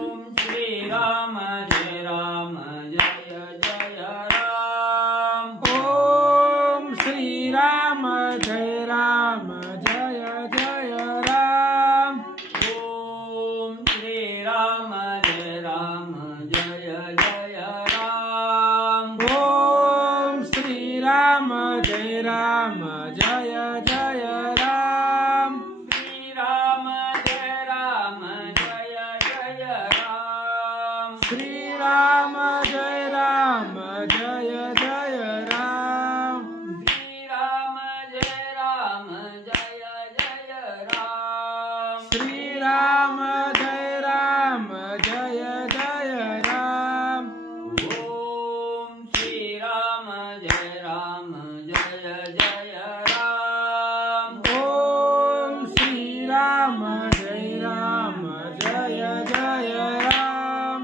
श्रीराम जय राम जय जय राम। ओम श्रीराम जय राम जय जय राम। ओम श्रीराम जय राम जय जय राम। ओम श्रीराम जय राम जय जय राम। श्रीराम जय राम जय जय राम। श्रीराम जय राम जय जय राम। श्रीराम जय राम जय जय राम। श्रीराम जय राम जय जय राम। ओम श्रीराम जय राम जय जय राम। ओम श्रीराम जय राम जय जय राम।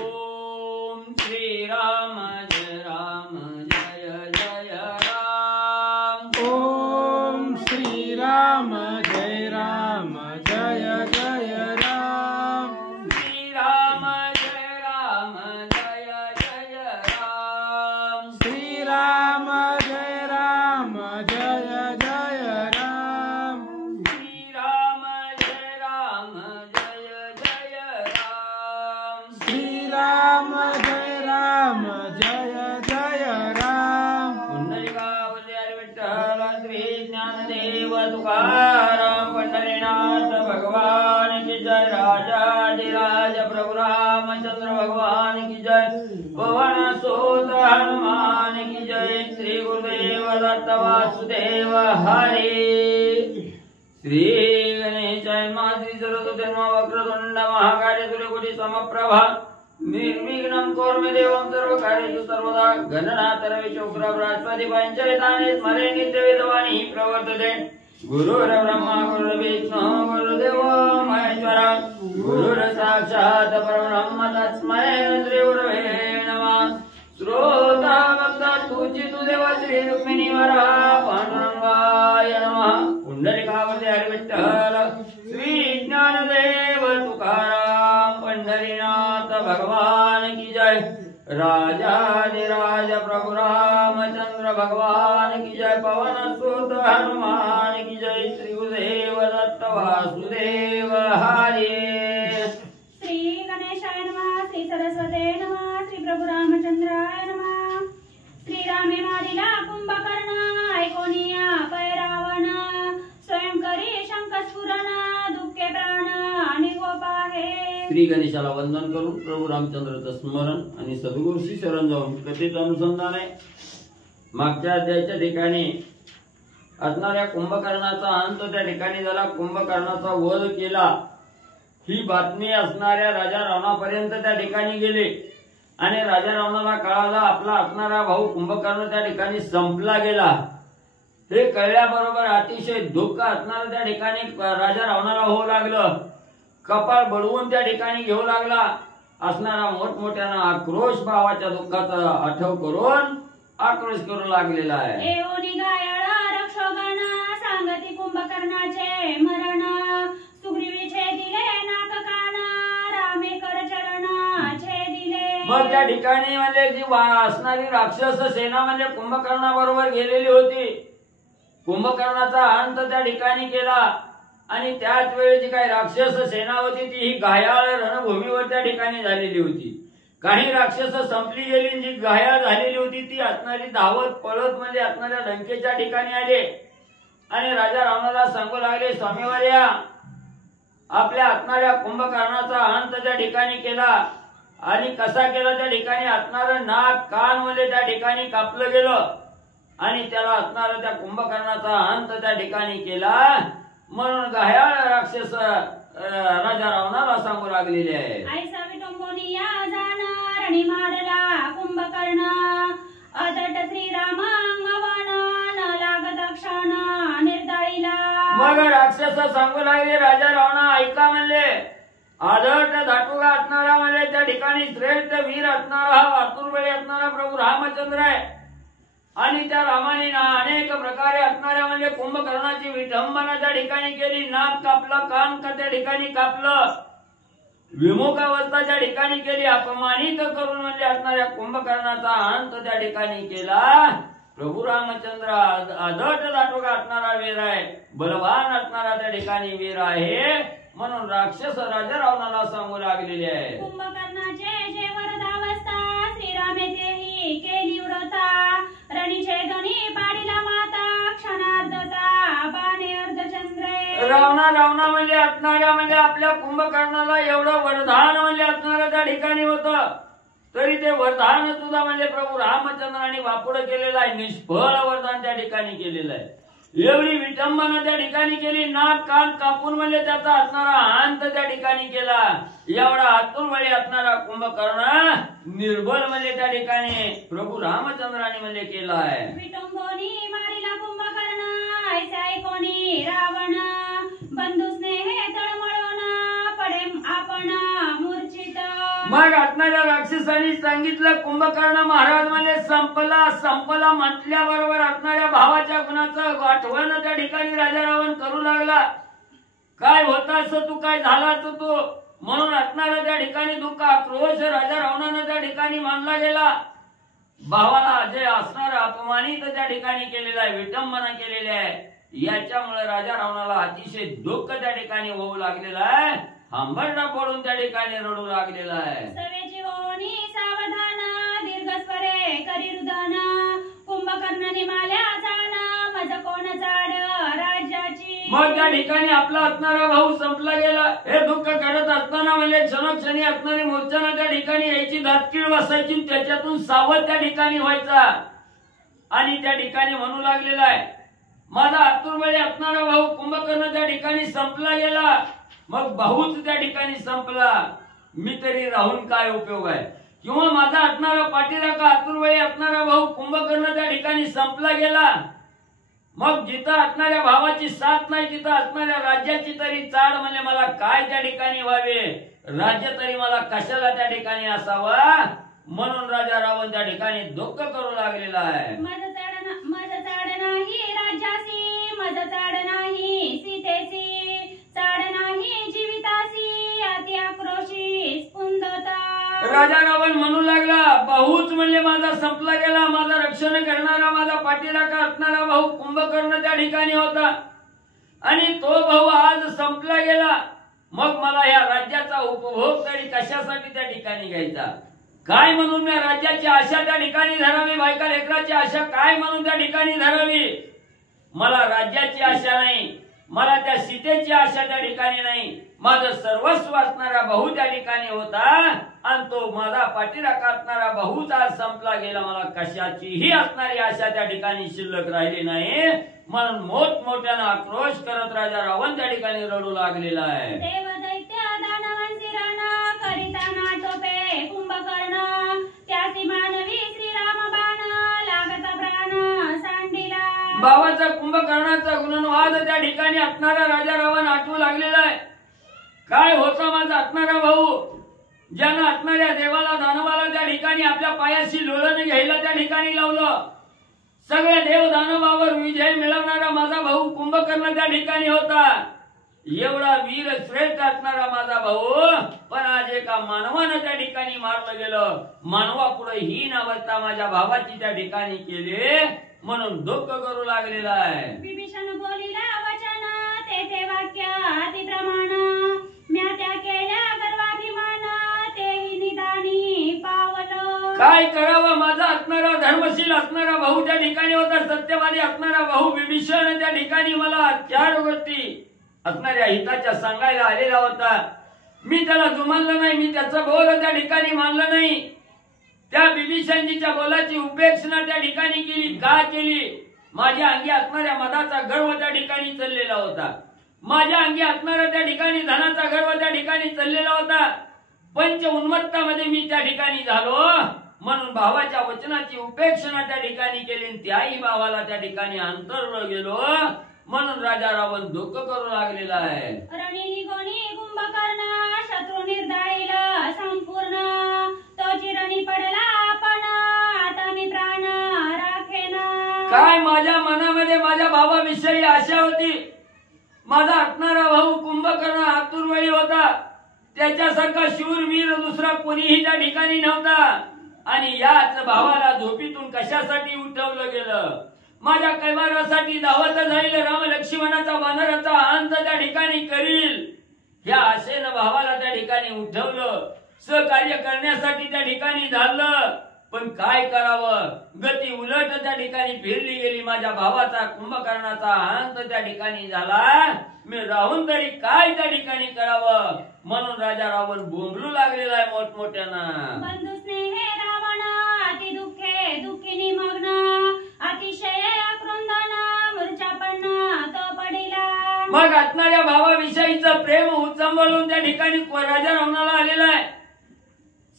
ओम श्रीराम जय राम जय जय राम। ओम श्रीराम जय राम जय जय राम। श्रीराम जय राम जय जय राम। श्रीराम जय राम जय जय राम। श्रीराम जय राम जय जय राम। श्रीराम जय राम जय जय राम। पुंडलिकावल्यार विठ्ठल श्री ज्ञानदेव तुकाराम पंढरीनाथ भगवान की जय। राजाधिराज प्रभु रामचंद्र भगवान की जय। पवन सुत हनुमान की जय। श्री गुरुदेव दत्त वासुदेव हरि। श्री गणेशाय नमः। श्री सरस्वती नमः। वक्रतुंड महाकाय सूर्यकोटि समप्रभा निर्विघ्नं कुरु देवं सर्वकार्येषु सर्वदा। गणनाथ रविचक्र बृहस्पति पंचैतानि स्मरे नित्यवेदवाणी प्रवर्तते। गुरुर्ब्रह्मा गुरुर्विष्णु गुरुर्देवो महेश्वर गुरुर्साक्षात् परब्रह्म तस्मै श्री गुरवे नमः। श्रोता भक्ता तुझी देव श्री रुक्मिणी वरा पांडुरंगाय नमः। पुंडलिकावरती हरी विठ्ठल श्री ज्ञानदेव तुकाराम पंढरीनाथ भगवान की जय। राजाधिराज प्रभु रामचंद्र भगवान की जय। पवन सुत हनुमान की जय। श्री गुरुदेव दत्त वासुदेव हरि। श्री गणेशाय नमः। श्री सरस्वते नमः। श्री प्रभु रामचंद्राय नमः। श्रीरामे मारिला कुंभकर्ण ऐकोनिया पै रावण स्वयं करी शंखस्फुरण दुःखे प्राण आणि गोपाहे। श्री गणेशाला वंदन करून प्रभू रामचंद्राचं स्मरण आणि सद्गुरूशी शरण जाऊन कथेचं अनुसंधान आहे। मागच्या अध्यायाच्या ठिकाणी असणाऱ्या कुंभकर्णाचा अंत त्या ठिकाणी झाला। कुंभकर्णाचा वध केला ही बातमी असणाऱ्या राजा रावणापर्यंत त्या ठिकाणी गेले आणि राजा रावणाला कळाला आपला असणारा भाऊ कुंभकर्ण त्या ठिकाणी संपला गेला। हे कळल्याबरोबर अतिशय दुःख असणारं त्या ठिकाणी राजा रावणाला होऊ लागलं। कपाळ बडवून त्या ठिकाणी घेऊ लागला। असणारा मोठमोठ्यानं आक्रोश भावाच्या दुःखाचा आठव करून आक्रोश करू लागलेला आहे। एवढी गायाळा रक्षोगण सांगती कुंभकर्णाचे मरण सुग्रीवीचे दिले नाक कान रामे कर चरणाचे दिले। मग त्या ठिकाणी म्हणजे जी असणारी राक्षस सेना म्हणजे कुंभकर्णाबरोबर गेलेली होती। कुंभकर्णाचा अंत त्या ठिकाणी केला आणि त्याच वेळी जी काही राक्षस सेना होती ती ही घायाळ रणभूमीवर त्या ठिकाणी झालेली होती। काही राक्षस संपली गेली जी घायाळ झालेली होती ती असणारी धावत पळत म्हणजे असणाऱ्या लंकेच्या ठिकाणी आले आणि राजा रावणाला सांगू लागले स्वामीवर्या आपल्या असणाऱ्या कुंभकर्णाचा अंत त्या ठिकाणी केला आणि कसा केला त्या ठिकाणी असणारं नाक कान मध्ये त्या ठिकाणी कापलं गेलं आणि त्याला असणारा त्या कुंभकर्णाचा अंत त्या ठिकाणी केला म्हणून घायाळ राक्षस राजा रावणाला सांगू लागलेले आहे। ऐसा विटंबोनिया जाणार आणि मारला कुंभकर्ण अदट श्रीराम अंगवण न लागत क्षण निर्दळीला। मग राक्षस सांगू लागले राजा रावणा ऐका म्हणले आदर्श धाटुगा असणारा म्हणजे त्या ठिकाणी श्रेष्ठ वीर असणारा हा वातुरबळी असणारा प्रभू रामचंद्र आहे आणि त्या रामाने अनेक प्रकारे असणाऱ्या म्हणजे कुंभकर्णाची विटंबना त्या ठिकाणी केली। नाक कापलं कान त्या ठिकाणी कापलं विमुखावस्था त्या ठिकाणी केली, अपमानित करून म्हणजे असणाऱ्या कुंभकर्णाचा अंत त्या ठिकाणी केला. प्रभू रामचंद्र आदट दाटोग असणारा वीर आहे, बलवान असणारा त्या ठिकाणी वीर आहे, म्हणून राक्षस राजा रावणाला सांगू लागलेले आहे. कुंभकर्णाचे जे वरदावस्था श्रीरामेचेही केली व्रता, रणिछेदनी पाडिला माता क्षणार्धता बाणे अर्धचंद्रे. रावणा म्हणजे असणाऱ्या म्हणजे आपल्या कुंभकर्णाला एवढं वरदान म्हणजे असणारं त्या ठिकाणी होतं, तरी ते वरदान सुद्धा म्हणजे प्रभू रामचंद्रांनी वापुड केलेलं आहे, निष्फळ वरदान त्या ठिकाणी केलेलं आहे. एवढी विटंबना त्या ठिकाणी केली, नाक कान कापून म्हणजे त्याचा असणारा अंत त्या ठिकाणी केला. एवढा आतून वळी असणारा कुंभकर्ण निर्बल म्हणजे त्या ठिकाणी प्रभू रामचंद्रांनी म्हणजे केला आहे. विटंबोनी मारिला कुंभकर्ण ऐसा ऐकोनी रावण, बंधू स्नेहे तळमळून पडे आपण मूर्छित. मग असणाऱ्या राक्षसांनी सांगितलं कुंभकर्ण महाराज म्हणजे संपला म्हटल्याबरोबर असणाऱ्या भावाच्या गुणाचं आठवण त्या ठिकाणी राजा रावण करू लागला. काय होता असं तू, काय झाला असं तू, म्हणून असणारा त्या ठिकाणी दुःख आक्रोश राजा रावणानं त्या ठिकाणी मानला गेला. भावाला जे असणार अपमानित त्या ठिकाणी केलेला आहे, विटंबना केलेली आहे, याच्यामुळे राजा रावणाला अतिशय दुःख त्या ठिकाणी होऊ लागलेलं आहे, हंबरडा पडून त्या ठिकाणी रडू लागलेला आहे. सवेची ओनी सावधान दीर्घ स्वरे करी रुदन, कुंभकर्ण निमाल्या जाण मज कोण जाड राज्याची. मग त्या ठिकाणी आपला असणारा भाऊ संपला गेला. हे दुःख करत असताना म्हणजे क्षणोक्षणी असणारी मूर्छना त्या ठिकाणी यायची, दातकीळ बसायची, त्याच्यातून सावध त्या ठिकाणी व्हायचा आणि त्या ठिकाणी म्हणू लागलेला आहे माझा आतुरबळी असणारा भाऊ कुंभकर्ण त्या ठिकाणी संपला गेला. मग भाऊच त्या ठिकाणी संपला, मी तरी राहून काय उपयोग आहे, किंवा माझा असणारा पाठीराखा आतुरबळी असणारा भाऊ कुंभकर्ण त्या ठिकाणी संपला गेला. मग जिथं असणाऱ्या भावाची साथ नाही तिथं असणाऱ्या राज्याची तरी चाड म्हणजे मला काय त्या ठिकाणी व्हावे, राज्य तरी मला कशाला त्या ठिकाणी असावा, म्हणून राजा रावण त्या ठिकाणी दुःख करू लागलेला आहे. मज चाड नाही राज्यासी, मज चाड नाही सीतेसी, चाड नाही जीवितासी, अति आक्रोशी स्पुंदता. राजा रावण म्हणू लागला भाऊच म्हणजे माझा संपला गेला, माझा रक्षण करणारा माझा पाठीराखा असणारा भाऊ कुंभकर्ण त्या ठिकाणी होता आणि तो भाऊ आज संपला गेला. मग मला या राज्याचा उपभोग तरी कशासाठी त्या ठिकाणी घ्यायचा, काय म्हणून मी राज्याची आशा त्या ठिकाणी धरावी, बायका लेकराची आशा काय म्हणून त्या ठिकाणी धरावी. मला राज्याची आशा नाही, मला त्या सीतेची आशा त्या ठिकाणी नाही, माझं सर्वस्व असणारा भाऊ त्या ठिकाणी होता आणि तो माझा पाठीराखा असणारा भाऊच आज संपला गेला, मला कशाचीही असणारी आशा त्या ठिकाणी शिल्लक राहिली नाही, म्हणून मोठमोठ्यानं आक्रोश करत राजा रावण त्या ठिकाणी रडू लागलेला आहे. देव दैत्य दानवांसी रण करिता नाटोपे कुंभकर्ण, त्यासी मानवी श्रीराम बाण लागता प्राण सांडिला. भावाचा कुंभकर्णाचा गुणवाद त्या ठिकाणी असणारा राजा रावण आठवू लागलेला आहे. काय होता माझा असणारा भाऊ, ज्यानं असणाऱ्या देवाला दानवाला त्या ठिकाणी आपल्या पायाशी लोळण घ्यायला त्या ठिकाणी लावलं. सगळ्या देव दानवावर विजय मिळवणारा माझा भाऊ कुंभकर्ण त्या ठिकाणी होता. एवढा वीर श्रेष्ठ असणारा माझा भाऊ पण आज एका मानवानं त्या ठिकाणी मारलं गेलं. मानवापुढे ही अवस्था माझ्या भावाची त्या ठिकाणी केली, म्हणून दुःख करू लागलेला आहे. विभीषण बोलिला वचन तेथे वाक्य अति प्रमाण, म्या त्या केल्या गर्वाभिमान तेही निदानी पावलं. काय करावं, माझा असणारा धर्मशील असणारा भाऊ त्या ठिकाणी होता, सत्यवादी असणारा भाऊ विभीषण त्या ठिकाणी मला 4 गोष्टी असणाऱ्या हिताच्या सांगायला आलेला होता. मी त्याला जुमानलं नाही, मी त्याचं बोल त्या ठिकाणी मानलं नाही. त्या विभीषणजीच्या बोलाची उपेक्षणा त्या ठिकाणी केली. का केली? माझ्या अंगी असणाऱ्या मदाचा गर्व त्या ठिकाणी चाललेला होता, माझ्या अंगी असणारा त्या ठिकाणी धनाचा गर्व त्या ठिकाणी चाललेला होता. पंच उन्मत्तामध्ये मी त्या ठिकाणी झालो, म्हणून भावाच्या वचनाची उपेक्षणा त्या ठिकाणी केली, त्याही भावाला त्या ठिकाणी अंतरलं गेलो, म्हणून राजा रावण दुःख करू लागलेला आहे. रणी कोणी कुंभकर्ण शत्रू निर्दाळील संपूर्ण, तो चिरणी पडला आपण आता मी प्राण राखेना. काय माझ्या मनामध्ये माझ्या भावाविषयी आशा होती. माझा असणारा भाऊ कुंभकर्ण आतुरवेळी होता, त्याच्यासारखा शूरवीर दुसरा कोणीही त्या ठिकाणी नव्हता. आणि याच भावाला झोपीतून कशासाठी उठवलं गेलं? माझ्या कैवारासाठी दावत जाईल, राम लक्ष्मणाचा वानराचा अंत त्या ठिकाणी करील, या आशेनं भावाला त्या ठिकाणी उठवलं. सहकार्य करण्यासाठी त्या ठिकाणी झालं. पण काय करावं, गती उलट त्या ठिकाणी फिरली गेली. माझ्या भावाचा कुंभकर्णाचा अंत त्या ठिकाणी झाला. मी राहून तरी काय त्या ठिकाणी करावं, म्हणून राजा रावण बोंबलू लागलेला आहे मोठमोठ्यानं. बंधू स्नेहे रावण अति दुःखे दुःखिनी मग्न, अतिशय आक्रोंदन मूर्छा पडणं तो पडिला. मग असणाऱ्या भावाविषयीचं प्रेम उचंबळून त्या ठिकाणी राजा रावणाला आलेला आहे.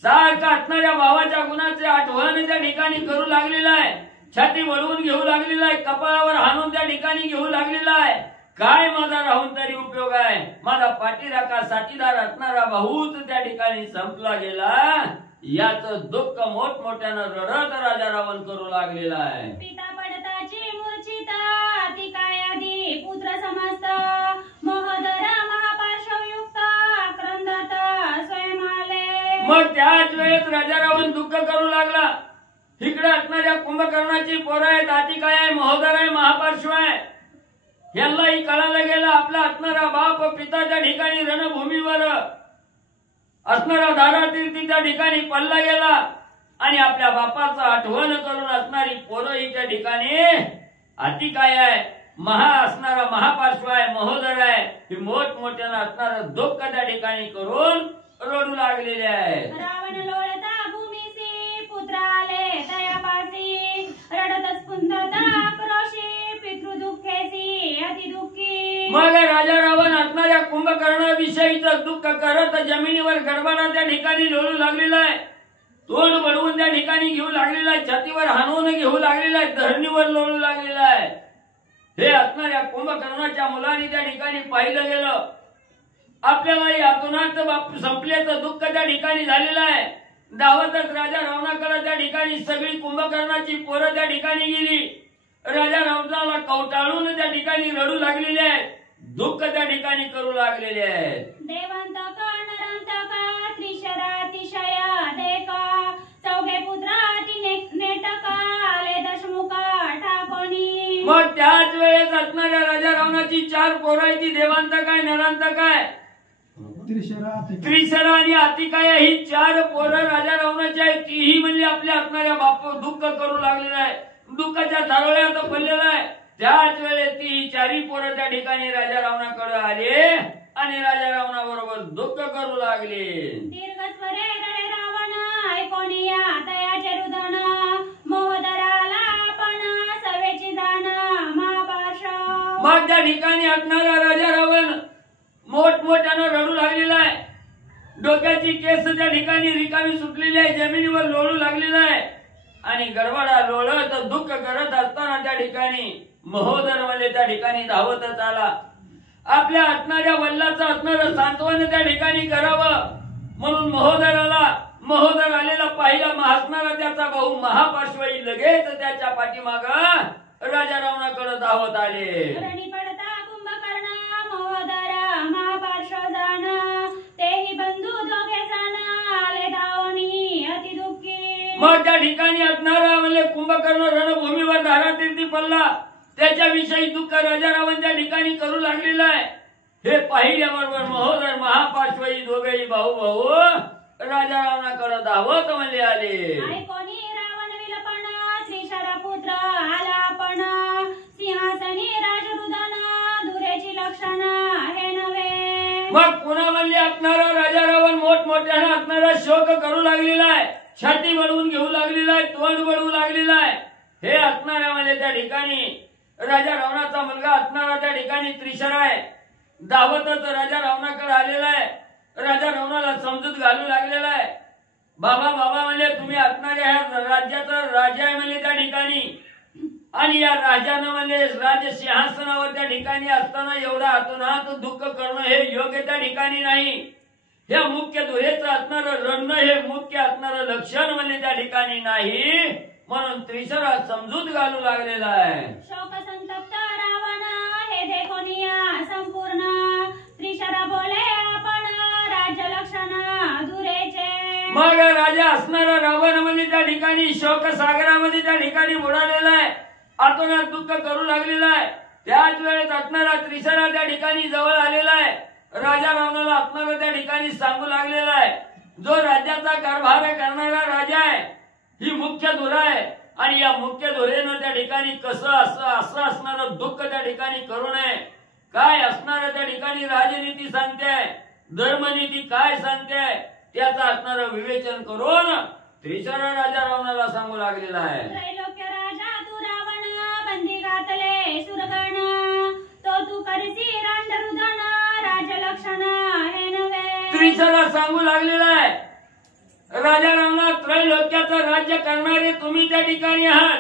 सारखं असणाऱ्या भावाच्या गुणाचे आठवण त्या ठिकाणी करू लागलेला आहे. छाती वळवून घेऊ लागलेला आहे. कपाळावर हाणून त्या ठिकाणी घेऊ लागलेला आहे. काय माझा राहून तरी उपयोग आहे, माझा पाठीराखा साथीदार असणारा भाऊच त्या ठिकाणी संपला गेला. याच दुःख मोठमोठ्यानं रडत राजा रावण करू लागलेला आहे. पिता पडताची मूर्छित ती काय आधी पुत्र समस्त, महोदर महापार्श्वयुक्त आक्रंदत स्वयं आले. मग त्याच वेळेस राजा रावण दुःख करू लागला. इकडे असणाऱ्या कुंभकर्णाची पोरं आहेत, आती काय आहे, महोदर आहे, महापार्श्व आहे. यांनाही कळायला गेलं आपला असणारा बाप पिताच्या ठिकाणी रणभूमीवर असणारा धारातीर्थी त्या ठिकाणी पडला गेला. आणि आपल्या बापाचं आठवण करून असणारी पोरं ही त्या ठिकाणी अति काय आहे, महा असणारा महापार्श्व आहे, महोदर आहे, ही मोठमोठ्यानं असणारं दुःख त्या ठिकाणी करून रडू लागलेले आहे. रावण लोळता भूमीसी पुत्र आले तयापासी, रडत स्फुंदत आक्रोशी पितृदुःखेसी अति दुःखी. मग राजा रावण असणाऱ्या कुंभकर्णाविषयीचं दुःख करत जमिनीवर गडबडा त्या ठिकाणी लोळू लागलेला आहे. तोंड बडवून त्या ठिकाणी घेऊ लागलेला आहे. छातीवर हाणून घेऊ लागलेला आहे. धरणीवर लोळू लागलेला आहे. हे असणाऱ्या कुंभकर्णाच्या मुलांनी त्या ठिकाणी पाहिलं गेलं. आपल्यालाही आतुनात बाप संपल्याचं दुःख त्या ठिकाणी झालेलं आहे. धावतच राजा रावणाकडे त्या ठिकाणी सगळी कुंभकर्णाची पोरं त्या ठिकाणी गेली. राजा रावणाला कवटाळून त्या ठिकाणी रडू लागलेले आहेत. दुःख त्या ठिकाणी करू लागलेले आहेत. देवांतक नरांतक त्रिशरातिशय देका, चौघे पुत्र अति नेटका आले दशमुखा ठाकोनी. मग त्याच वेळेस असणाऱ्या राजा रावणाची 4 पोरं आहे. ती देवांतक आहे, नरांतक आहे, त्रिशरा आणि अतिकाय ही 4 पोरं राजा रावणाची आहेत. तीही म्हणजे आपल्या असणाऱ्या बाप दुःख करू लागलेलं आहे. दुःखाच्या थारोळ्यात पडलेला आहे. त्याच वेळेस ती 4ही पोरं त्या ठिकाणी राजा रावणाकडे आले आणि राजा रावणाबरोबर दुःख करू लागले. दीर्घस्वरे रडे रावण ऐकोनिया तयाचे रुदन, महोदराला आपण सवेची जाण महापार्श्व. मग त्या ठिकाणी असणारा राजा रावण मोठमोठ्यानं रडू लागलेला आहे. डोक्याची केस त्या ठिकाणी रिकामी सुटलेली आहे. जमिनीवर लोळू लागलेला आहे. आणि गडबडा लोळत दुःख करत असताना त्या ठिकाणी महोदर म्हणजे त्या ठिकाणी धावतच आला. आपल्या असणाऱ्या वल्लाचं असणारं सांत्वन त्या ठिकाणी करावं म्हणून महोदर आलेला पाहिला. असणारा त्याचा भाऊ महापार्श्वही लगेच त्याच्या पाठीमाग राजा रावणाकडे धावत आले. रणी पडता कुंभकर्ण महोदर महापार्श्व जाण, तेही बंधू दोघे जण आले धावणी अति दुःखी. मग त्या ठिकाणी असणारा म्हणजे कुंभकर्ण रणभूमीवर धारातीर्थी पडला. त्याच्याविषयी दुःख राजा रावण त्या ठिकाणी करू लागलेला आहे. हे पाहिल्याबरोबर महोदर महापार्श्वही दोघेही भाऊ राजा रावणाकडे धावत म्हणजे आले. ऐकोनी रावण विलपण त्रिशरा पुत्र आला आपण, सिंहासनी राजरुदन दुरेची लक्षण हे नव्हे. मग पुन्हा म्हणजे असणारा राजा रावण मोठमोठ्यानं असणारा शोक करू लागलेला आहे. छाती बडवून घेऊ लागलेला आहे. तोंड बडवू लागलेला आहे. हे असणाऱ्या म्हणजे त्या ठिकाणी राजा रावणाचा मुलगा असणारा त्या ठिकाणी त्रिशरा आहे. धावतच राजा रावणाकडे आलेला आहे. राजा रावणाला समजूत घालू लागलेला आहे. बाबा म्हणजे तुम्ही असणाऱ्या ह्या राज्याचा राजा आहे म्हणजे त्या ठिकाणी, आणि या राजानं म्हणजे राज सिंहासनावर त्या ठिकाणी असताना एवढा अतोनात दुःख करणं हे योग्य त्या ठिकाणी नाही. या मुख्य दुहेचं असणारं रडणं हे मुख्य असणारं लक्षण म्हणजे त्या ठिकाणी नाही. म्हणून त्रिशरा समजूत घालू लागलेला आहे. शोक संतप्त रावण हे देखोनिया संपूर्ण, त्रिशरा बोले आपण राज्य लक्षण मग राजा असणारा रावण म्हणजे त्या ठिकाणी शोकसागरामध्ये त्या ठिकाणी बुडालेला आहे, आतोनात दुःख करू लागलेला आहे. त्याच वेळेस असणारा त्रिशरा त्या ठिकाणी जवळ आलेला आहे. राजा रावणाला असणारा त्या ठिकाणी सांगू लागलेला आहे, जो राज्याचा कारभार करणारा राजा आहे, ही मुख्य धुरा आहे आणि या मुख्य धुरेनं त्या ठिकाणी कसं असं असणारं दुःख त्या ठिकाणी करू नये. काय असणारं त्या ठिकाणी राजनीती सांगते, धर्मनीती काय सांगते, त्याचं असणारं विवेचन करून त्रिशरा राजा रावणाला सांगू लागलेला आहे. त्रैलोक्य राजा तू रावण, बंदी घातले सुरगण, तो तू करसी रांडरुधन, राजलक्षण हे नव्हे. त्रिशरा सांगू लागलेला आहे, राजा रावणा, त्रैलोक्याचं राज्य करणारे तुम्ही त्या ठिकाणी आहात.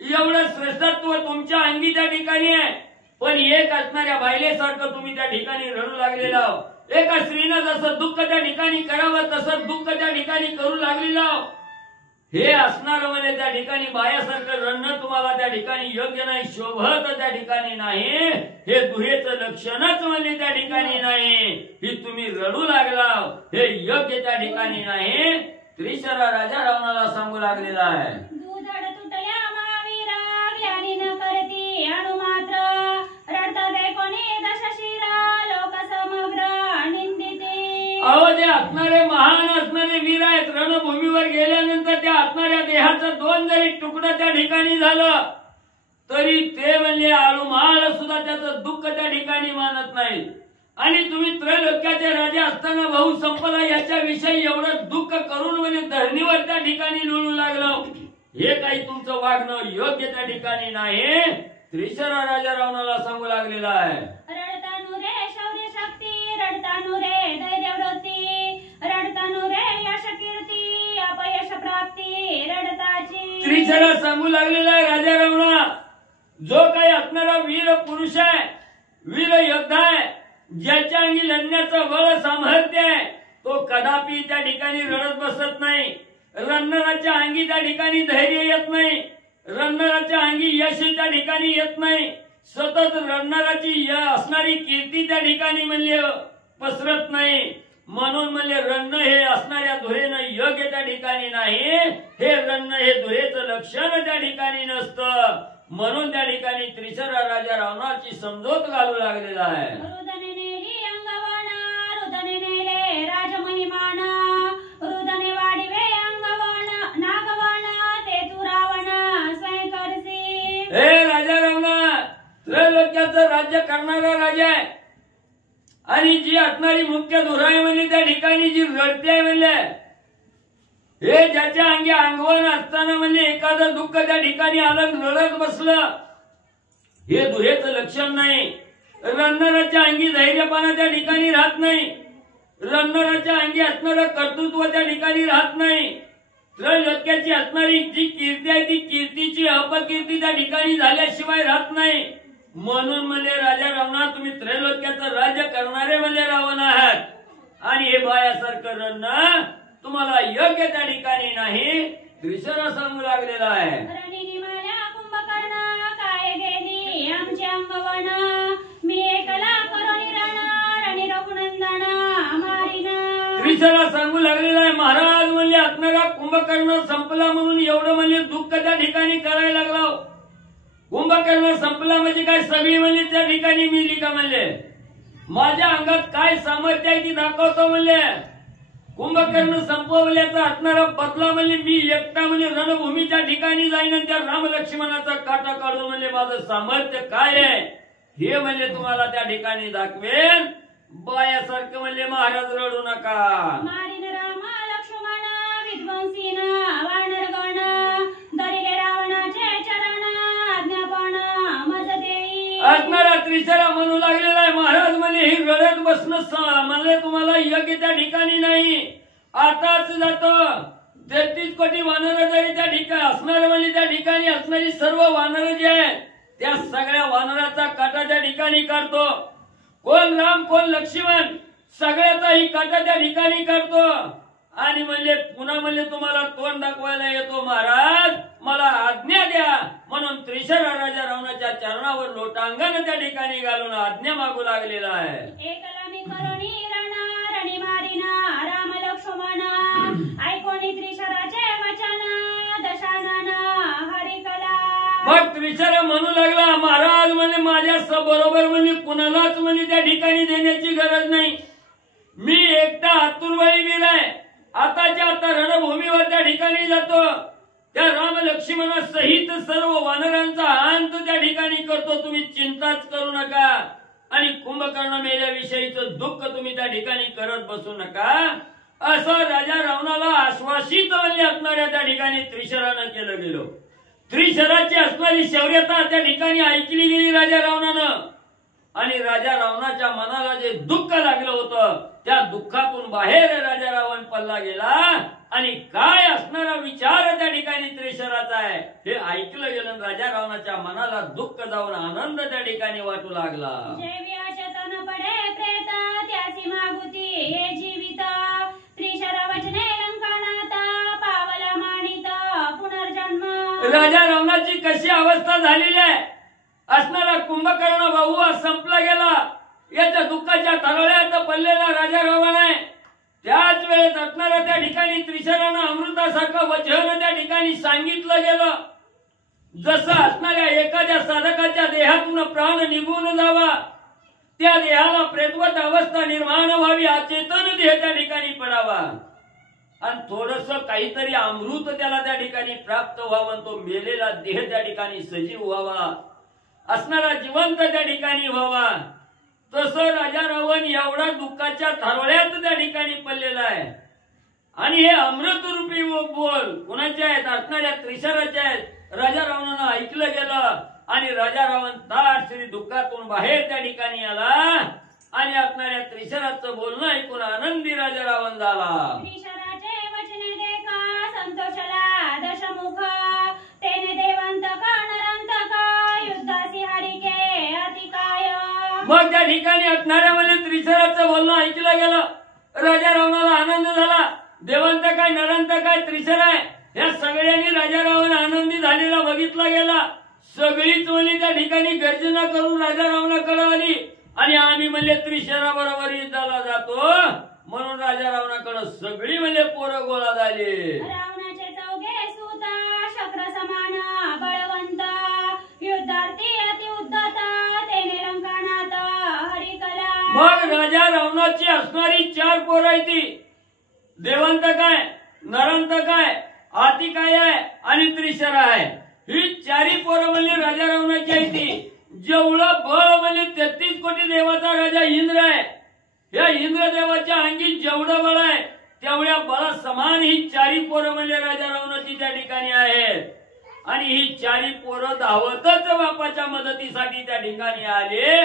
एवढं श्रेष्ठत्व तुमच्या अंगी त्या ठिकाणी आहे, पण एक असणाऱ्या बायलेसारखं तुम्ही त्या ठिकाणी रडू लागलेला आहो. एका स्त्रीनं जसं दुःख त्या ठिकाणी करावं तसं दुःख त्या ठिकाणी करू लागलेलं आहो. हे असणार म्हणजे त्या ठिकाणी बायासारखं रडणं तुम्हाला त्या ठिकाणी योग्य नाही, शोभत त्या ठिकाणी नाही. हे दुहेचं लक्षणच म्हणजे त्या ठिकाणी नाही. ही तुम्ही रडू लागला, हे योग्य त्या ठिकाणी नाही. त्रिशरा राजा रावणाला सांगू लागलेला आहे. दुधड तुटल्या महावीरा, ज्ञानी न करती अणुमात्र, रडतात कोणी दशशिरा, लोक समग्र निंदिते. अहो, जे असणारे महान असणारे वीर आहेत, रणभूमीवर गेल्यानंतर त्या असणाऱ्या देहाचं 2 जरी तुकडा त्या ठिकाणी झालं तरी ते म्हणजे आळूमाळ सुद्धा त्याचं दुःख त्या ठिकाणी मानत नाही. आणि तुम्ही त्रैलोक्याचे राजे असताना भाऊ संपला याच्याविषयी एवढं दुःख करून म्हणजे धरणीवर त्या ठिकाणी लुळू लागलं. हे काही तुमचं वागणं योग्य त्या ठिकाणी नाही. त्रिशरा राजा रावणाला सांगू लागलेला आहे. रडतानु रे शौर्य शक्ती, रडतानु रे धैर्य वृत्ती, रडतानु रे यश कीर्ती, अपयश प्राप्ती रडताची. त्रिशरा सांगू लागलेला आहे, राजा रावणा, जो काही असणारा वीर पुरुष आहे, वीर योद्धा आहे, ज्याच्या अंगी लढण्याचं बळ सामर्थ्य आहे, तो कदापि त्या ठिकाणी रडत बसत नाही. रडणाऱ्याच्या अंगी त्या ठिकाणी धैर्य येत नाही, रडणाऱ्याच्या अंगी यश त्या ठिकाणी येत नाही. सतत रडणाऱ्याची असणारी कीर्ती त्या ठिकाणी म्हणजे पसरत नाही. म्हणून म्हणजे रडणं हे असणाऱ्या धुरेनं योग्य त्या ठिकाणी नाही. हे रडणं हे धुरेचं लक्षण त्या ठिकाणी नसतं. म्हणून त्या ठिकाणी त्रिशरा राजा रावणाची समजोत घालू लागलेला आहे. रुदने नेली अंगवण, रुदने नेले राजमहिमान, रुदने वाढिवे अंगवण, नागवण ते तू रावण स्वयं करसी. हे राजा रावणा, त्रैलोक्याचं राज्य करणारा राजा आहे आणि जी असणारी मुख्य धुरा आहे म्हणजे त्या ठिकाणी जी रडते आहे म्हणजे हे ज्याच्या अंगी अंगवण असताना म्हणजे एखादं दुःख त्या ठिकाणी आलं, रडत बसलं, हे धुरेचं लक्षण नाही. रडणाऱ्याच्या अंगी धैर्यपणा त्या ठिकाणी राहत नाही, रडणाऱ्याच्या अंगी असणारं कर्तृत्व त्या ठिकाणी राहत नाही. त्रैलोक्याची असणारी जी कीर्ती आहे ती कीर्तीची अपकीर्ती त्या ठिकाणी झाल्याशिवाय राहत नाही. म्हणून म्हणजे राजा रावणा, तुम्ही त्रैलोक्याचं राज्य करणारे म्हणजे रावण आहात आणि हे बायासारखं रडणं तुम्हाला योग्य त्या ठिकाणी नाही. त्रिशरा सांगू लागलेला आहे. रणी निमाल्या कुंभकर्ण, काय गेली आमची अंगवण, मी एकला करोनी रण, रणी रघुनंदन मारिना. त्रिशरा सांगू लागलेला आहे, महाराज म्हणजे असणारा कुंभकर्ण संपला म्हणून एवढं म्हणजे दुःख त्या ठिकाणी करायला लागला. कुंभकर्ण संपला म्हणजे काय, सगळी म्हणजे त्या ठिकाणी मिली का म्हणजे माझ्या अंगात काय सामर्थ्य आहे ती दाखवतो म्हणजे. कुंभकर्ण संपवल्याचा असणारा बदला म्हणजे मी एकटा म्हणजे रणभूमीच्या ठिकाणी जाईन आणि त्या राम लक्ष्मणाचा काटा काढून म्हणजे माझं सामर्थ्य काय आहे हे म्हणजे तुम्हाला त्या ठिकाणी दाखवेन. बायासारखं म्हणजे महाराज रडू नका. मारिन राम लक्ष्मण, विध्वंसीन वानरगण, दरिले रावणाचे चरण, आज्ञापण मज देई. असणारा त्रिशरा म्हणू लागलेला आहे, महाराज म्हणजे ही रडत बसणं म्हणजे तुम्हाला योग्य त्या ठिकाणी नाही. आताच जातो 33 कोटी वानर जरी त्या ठिकाणी असणार म्हणजे त्या ठिकाणी असणारी सर्व वानर जे आहेत त्या सगळ्या वानराचा काटा त्या ठिकाणी काढतो. कोण राम कोण लक्ष्मण सगळ्याचाही काटा त्या ठिकाणी काढतो आणि म्हणजे पुन्हा म्हणजे तुम्हाला तोंड दाखवायला येतो. महाराज मला आज्ञा द्या म्हणून त्रिशरा राजा रावणाच्या चरणावर लोटांगण त्या ठिकाणी घालून आज्ञा मागू लागलेला आहे. एकला मी करोनी रण, रणी मारिना राम लक्ष्मण, त्रिशरा म्हणू लागला, महाराज म्हणे माझ्या बरोबर म्हणे कुणालाच म्हणे त्या ठिकाणी देण्याची गरज नाही. मी एकटा आतुरवाळी वीर आहे. आताच्या आता रणभूमीवर त्या ठिकाणी जातो. त्या राम लक्ष्मणा सहित सर्व वानरांचा अंत त्या ठिकाणी करतो. तुम्ही चिंताच करू नका आणि कुंभकर्ण मेल्याविषयीचं दुःख तुम्ही त्या ठिकाणी करत बसू नका. असं राजा रावणाला आश्वासित म्हणले असणाऱ्या त्या ठिकाणी त्रिशरानं केलं गेलं. त्रिशराची असणारी शौर्यता त्या ठिकाणी ऐकली गेली राजा रावणानं. आणि राजा रावणाच्या मनाला जे दुःख लागलं होतं त्या दुःखातून बाहेर राजा रावण पल्ला गेला. आणि काय असणारा विचार त्या ठिकाणी त्रिशराचा आहे हे ऐकलं गेलं. राजा रावणाच्या मनाला दुःख जाऊन आनंद त्या ठिकाणी वाटू लागला. पडे प्रेत त्यासी मागुती हे जीवित त्रिशरा वचने लंकानाता पावला मानित पुनर्जन्म. राजा रावणाची कशी अवस्था झालेली आहे. असणारा कुंभकर्ण भाऊ संपला गेला. याच्या दुःखाच्या तरळ्यात पडलेला राजा रावण आहे. त्याच वेळेत असणारा त्या ठिकाणी त्रिशरानं अमृतासारखं वचन त्या ठिकाणी सांगितलं गेलं. जसं असणाऱ्या एखाद्या साधकाच्या देहातून प्राण निघून जावा, त्या देहाला प्रेतवत अवस्था निर्माण व्हावी, अचेतन देह त्या ठिकाणी पडावा आणि थोडस काहीतरी अमृत त्याला त्या ठिकाणी प्राप्त व्हावं. तो मेलेला देह त्या ठिकाणी सजीव व्हावा, असणारा जिवंत त्या ठिकाणी व्हावा. तसं राजा रावण एवढा दुःखाच्या थारोळ्यात त्या ठिकाणी पडलेला आहे. आणि हे अमृत रूपी बोल कुणाचे आहेत, असणाऱ्या त्रिशराचे आहेत. राजा रावणानं ऐकलं गेलं आणि राजा रावण ताट श्री दुःखातून बाहेर त्या ठिकाणी आला आणि असणाऱ्या त्रिशराचं बोलणं ऐकून आनंदी राजा रावण झाला. त्रिशराचे वचने देखा संतोषला दशमुख तेने देवांतक नरांतक युद्धासी हरिके अतिकाय. मग त्या ठिकाणी असणाऱ्या म्हणजे त्रिशराचं बोलणं ऐकलं गेलं. राजा रावणाला आनंद झाला. देवांत काय नरांत काय त्रिशर आहे या सगळ्यांनी राजा रावण आनंदी झालेला बघितला गेला. सगळीच म्हणजे त्या ठिकाणी गर्जना करून राजा रावणाकडे आली आणि आम्ही म्हणजे त्रिशरा बरोबर युद्धाला जातो म्हणून राजा रावणाकडे सगळी म्हणजे पोरं गोळा झाली. रावणाचे चौघे सुता शक्र समान बळवंत युद्धार्थी अति उद्धत तेने लंकानात हरिकला. मग राजा रावणाची असणारी 4 पोरं आहे ती. देवांत काय, नरांत काय, आती काय आहे आणि त्रिशरा आहे. ही 4 पोरं म्हणजे राजा रावणाची आहे ती. जेवढं बळ म्हणजे 33 कोटी देवाचा राजा इंद्र आहे. या इंद्रदेवाच्या अंगी जेवढं बळ आहे तेवढ्या बळा समान ही 4 पोरं म्हणजे राजा रावणाची त्या ठिकाणी आहेत. आणि ही 4 पोरं धावतच बापाच्या मदतीसाठी त्या ठिकाणी आले.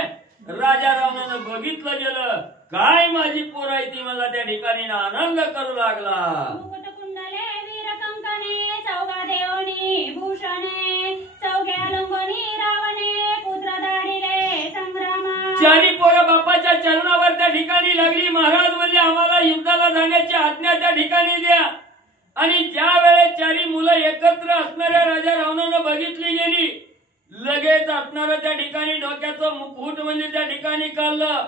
राजा रावणानं बघितलं गेलं काय माझी पोरं आहे ती मला त्या ठिकाणी आनंद करू लागला. मुकुट कुंडले वीर कंकणे चौघा देवणी भूषणे चौघे अलंबनी रावणे पुत्र दाडिले संग्रामा. 4 पोरं बापाच्या चरणावर त्या ठिकाणी लागली. महाराज म्हणजे आम्हाला युद्धाला जाण्याची आज्ञा त्या ठिकाणी द्या. आणि ज्या वेळेस 4 मुलं एकत्र असणाऱ्या राजा रावणानं बघितली गेली लगेच असणारं त्या ठिकाणी डोक्याचं मुकुट म्हणजे त्या ठिकाणी काढलं.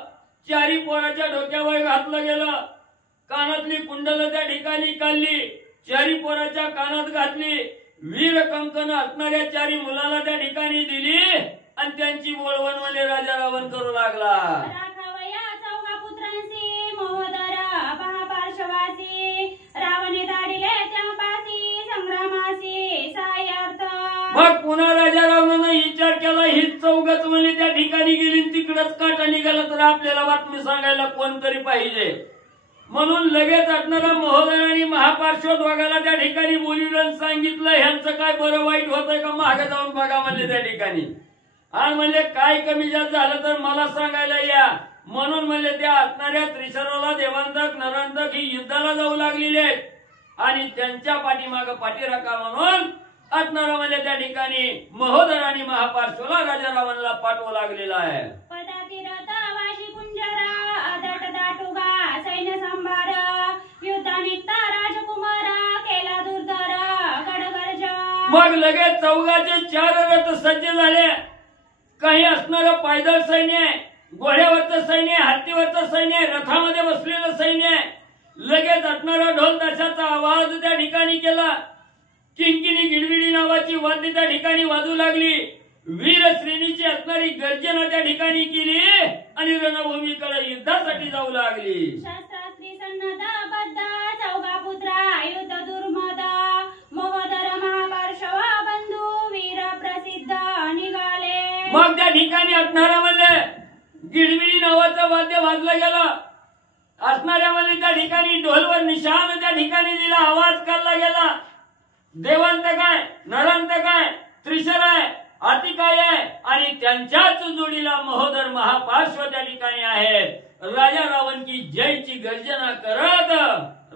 4 पोराच्या डोक्यावर घातलं गेलं. कानातली कुंडलं त्या ठिकाणी काढली. 4 पोराच्या कानात घातली. वीर कंकण असणाऱ्या 4 मुलाला त्या ठिकाणी दिली आणि त्यांची बोलवण म्हणजे राजा रावण करू लागला. राखावया चौघा पुत्रांसी मोहदर महापार्श्वासी रावणे दाडिले चंपासी संग्रामासी सायार्थ. मग पुन्हा राजा रावणानं विचार केला ही 4 म्हणजे त्या ठिकाणी गेली तिकडच काटा निघाला तर आपल्याला बातमी सांगायला कोणतरी पाहिजे. म्हणून लगेच असणारा महोदय आणि महापार्श्व दोघाला त्या ठिकाणी बोलिवलं सांगितलं ह्यांचं काय बरं वाईट होतंय का मागे जाऊन बघा म्हणजे त्या ठिकाणी. आणि म्हणजे काय कमी जास्त झालं तर मला सांगायला या. म्हणून म्हणजे त्या असणाऱ्या त्रिशराला देवांतक नरांतक ही युद्धाला जाऊ लागलेली आहेत आणि त्यांच्या पाठीमाग पाठीराखा म्हणून असणारा म्हणजे त्या ठिकाणी महोदर आणि महापार्श्वला राजा रावणला पाठवू लागलेला आहे. पदातिरथ वाशी कुंजरा आदट दाटुगा सैन्य संभार युद्धानित्ता राजकुमार केला दुर्धर गडगर्ज. मग लगेच 4 रथ सज्ज झाले. काही असणारं पायदळ सैन्य आहे, घोड्यावरचं सैन्य आहे, हत्तीवरचं सैन्य आहे, रथामध्ये बसलेलं सैन्य आहे. लगेच असणारा ढोल ताशाचा आवाज त्या ठिकाणी केला. किंकिणी गिडविडी नावाची वाद्य त्या ठिकाणी वाजू लागली. वीर श्रेणीची असणारी गर्जना त्या ठिकाणी केली आणि रणभूमीकडे युद्धासाठी जाऊ लागली. शस्त्रास्त्री सन्नद बद्ध चौघा पुत्रा युद्ध दुर्मद महोदर महापार्श्व बंधू वीर प्रसिद्ध निघाले. मग त्या ठिकाणी असणाऱ्यामध्ये गिडमिडी नावाचं वाद्य वाजलं गेलं. असणाऱ्यामध्ये त्या ठिकाणी ढोलवर निशाण त्या ठिकाणी दिला, आवाज काढला गेला. देवांत काय, नरांत काय, त्रिशर आहे, आती काय आहे आणि त्यांच्याच जोडीला महोदर महापार्श्व त्या ठिकाणी आहेत. राजा रावण की जयची गर्जना करत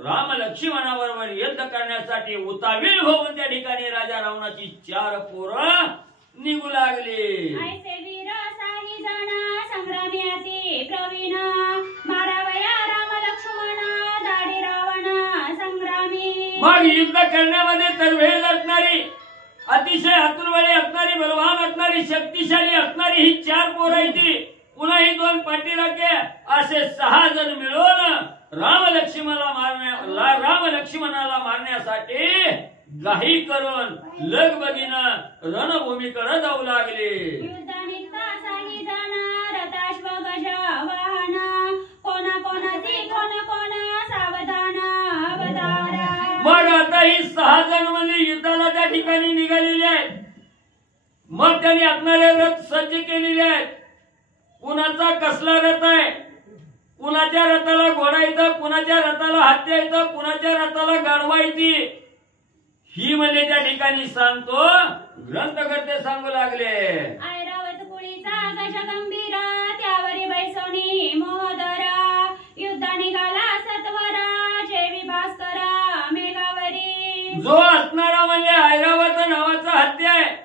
राम लक्ष्मणाबरोबर युद्ध करण्यासाठी उतावीळ होऊन त्या ठिकाणी राजा रावणाची 4 पोरं निघू लागली. ऐसे वीर साही जण संग्रामी अति प्रवीण मारावया राम लक्ष्मण दाढी रावण संग्रामी. मग युद्ध करण्यामध्ये तरवेळ असणारी, अतिशय आतुरवाणी असणारी, बलवान असणारी, शक्तिशाली असणारी ही 4 पोरं आहेत. पुन्हा ही 2 पाठीराखे असे 6 जण मिळून राम लक्ष्मणाला मारण्यासाठी घाई करून लगबगीनं रणभूमीकडे जाऊ लागले. युद्ध निघता साही जण रथाश्व गज वाहन कोणा कोणाची कोण कोण सावधान अवतारा. मग आता ही 6 जण म्हणजे युद्धाला त्या ठिकाणी निघालेले आहेत. मग त्यांनी असणारे रथ सज्ज केलेले आहेत. कुणाचा कसला रथ आहे, कुणाच्या रथाला घोडा येतं, कुणाच्या रथाला हत्ती येतं, कुणाच्या रथाला गाढवा येते. ही म्हणजे त्या ठिकाणी सांगतो ग्रंथकर्ते सांगू लागले. ऐरावत कुळीचा गज गंभीर त्यावरी बैसोनी मोहदर युद्ध निघाला सत्वरा जेवी भास्कर मेघावरी. जो असणारा म्हणजे ऐरावत नावाचा हत्ती आहे,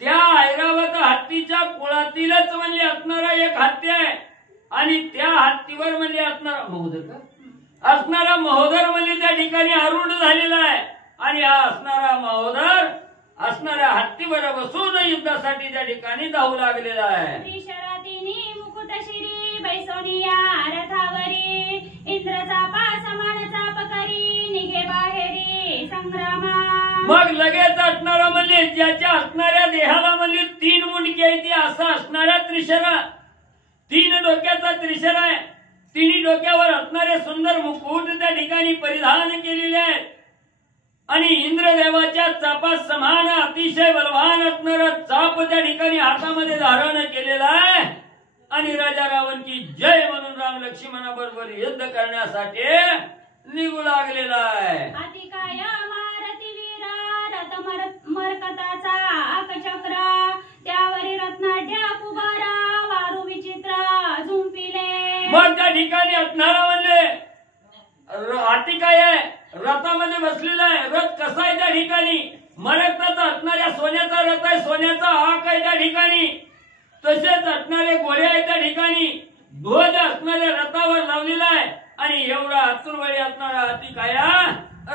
त्या ऐरावत हत्तीच्या कुळातीलच म्हणजे असणारा एक हत्ती आहे आणि त्या हत्तीवर म्हणजे असणारा महोदर का असणारा महोदर म्हणजे त्या ठिकाणी आरूढ झालेला आहे आणि हा असणारा महोदर असणाऱ्या हत्तीवर बसून युद्धासाठी त्या ठिकाणी धावू लागलेला आहे. त्रिशरातीनी मुकुट शिरी बैसोनिया रथावरी इंद्रचा समान चाप करी निघे बाहेरी संग्रामा. मग लगेच असणारा म्हणजे ज्याच्या असणाऱ्या देहाला म्हणजे 3 मुंडके आहेत असं असणाऱ्या त्रिशरा, 3 डोक्याचा त्रिशरा आहे. 3 डोक्यावर असणारे सुंदर मुकुट त्या ठिकाणी परिधान केलेले आहेत आणि इंद्रदेवाच्या चापा समान अतिशय बलवान असणारा चाप त्या ठिकाणी हातामध्ये धारण केलेला आहे आणि राजा रावण की जय म्हणून राम लक्ष्मणाबरोबर युद्ध करण्यासाठी निघू लागलेला आहे. अतिकाय महारथी वीर रथ मरकताचा आकचक्र त्यावरी रत्नाढ्य कुबारा वारू विचित्र झुंपिले. मग त्या ठिकाणी असणारा म्हणजे अतिकाय आहे, रथामध्ये बसलेला आहे. रथ कसा आहे त्या ठिकाणी मरकताचा असणाऱ्या सोन्याचा रथ आहे, सोन्याचा आक आहे त्या ठिकाणी. तसेच असणारे घोडे आहे त्या ठिकाणी, ध्वज असणाऱ्या रथावर लावलेला आहे आणि एवढा आतुरवळी असणारा अतिकाया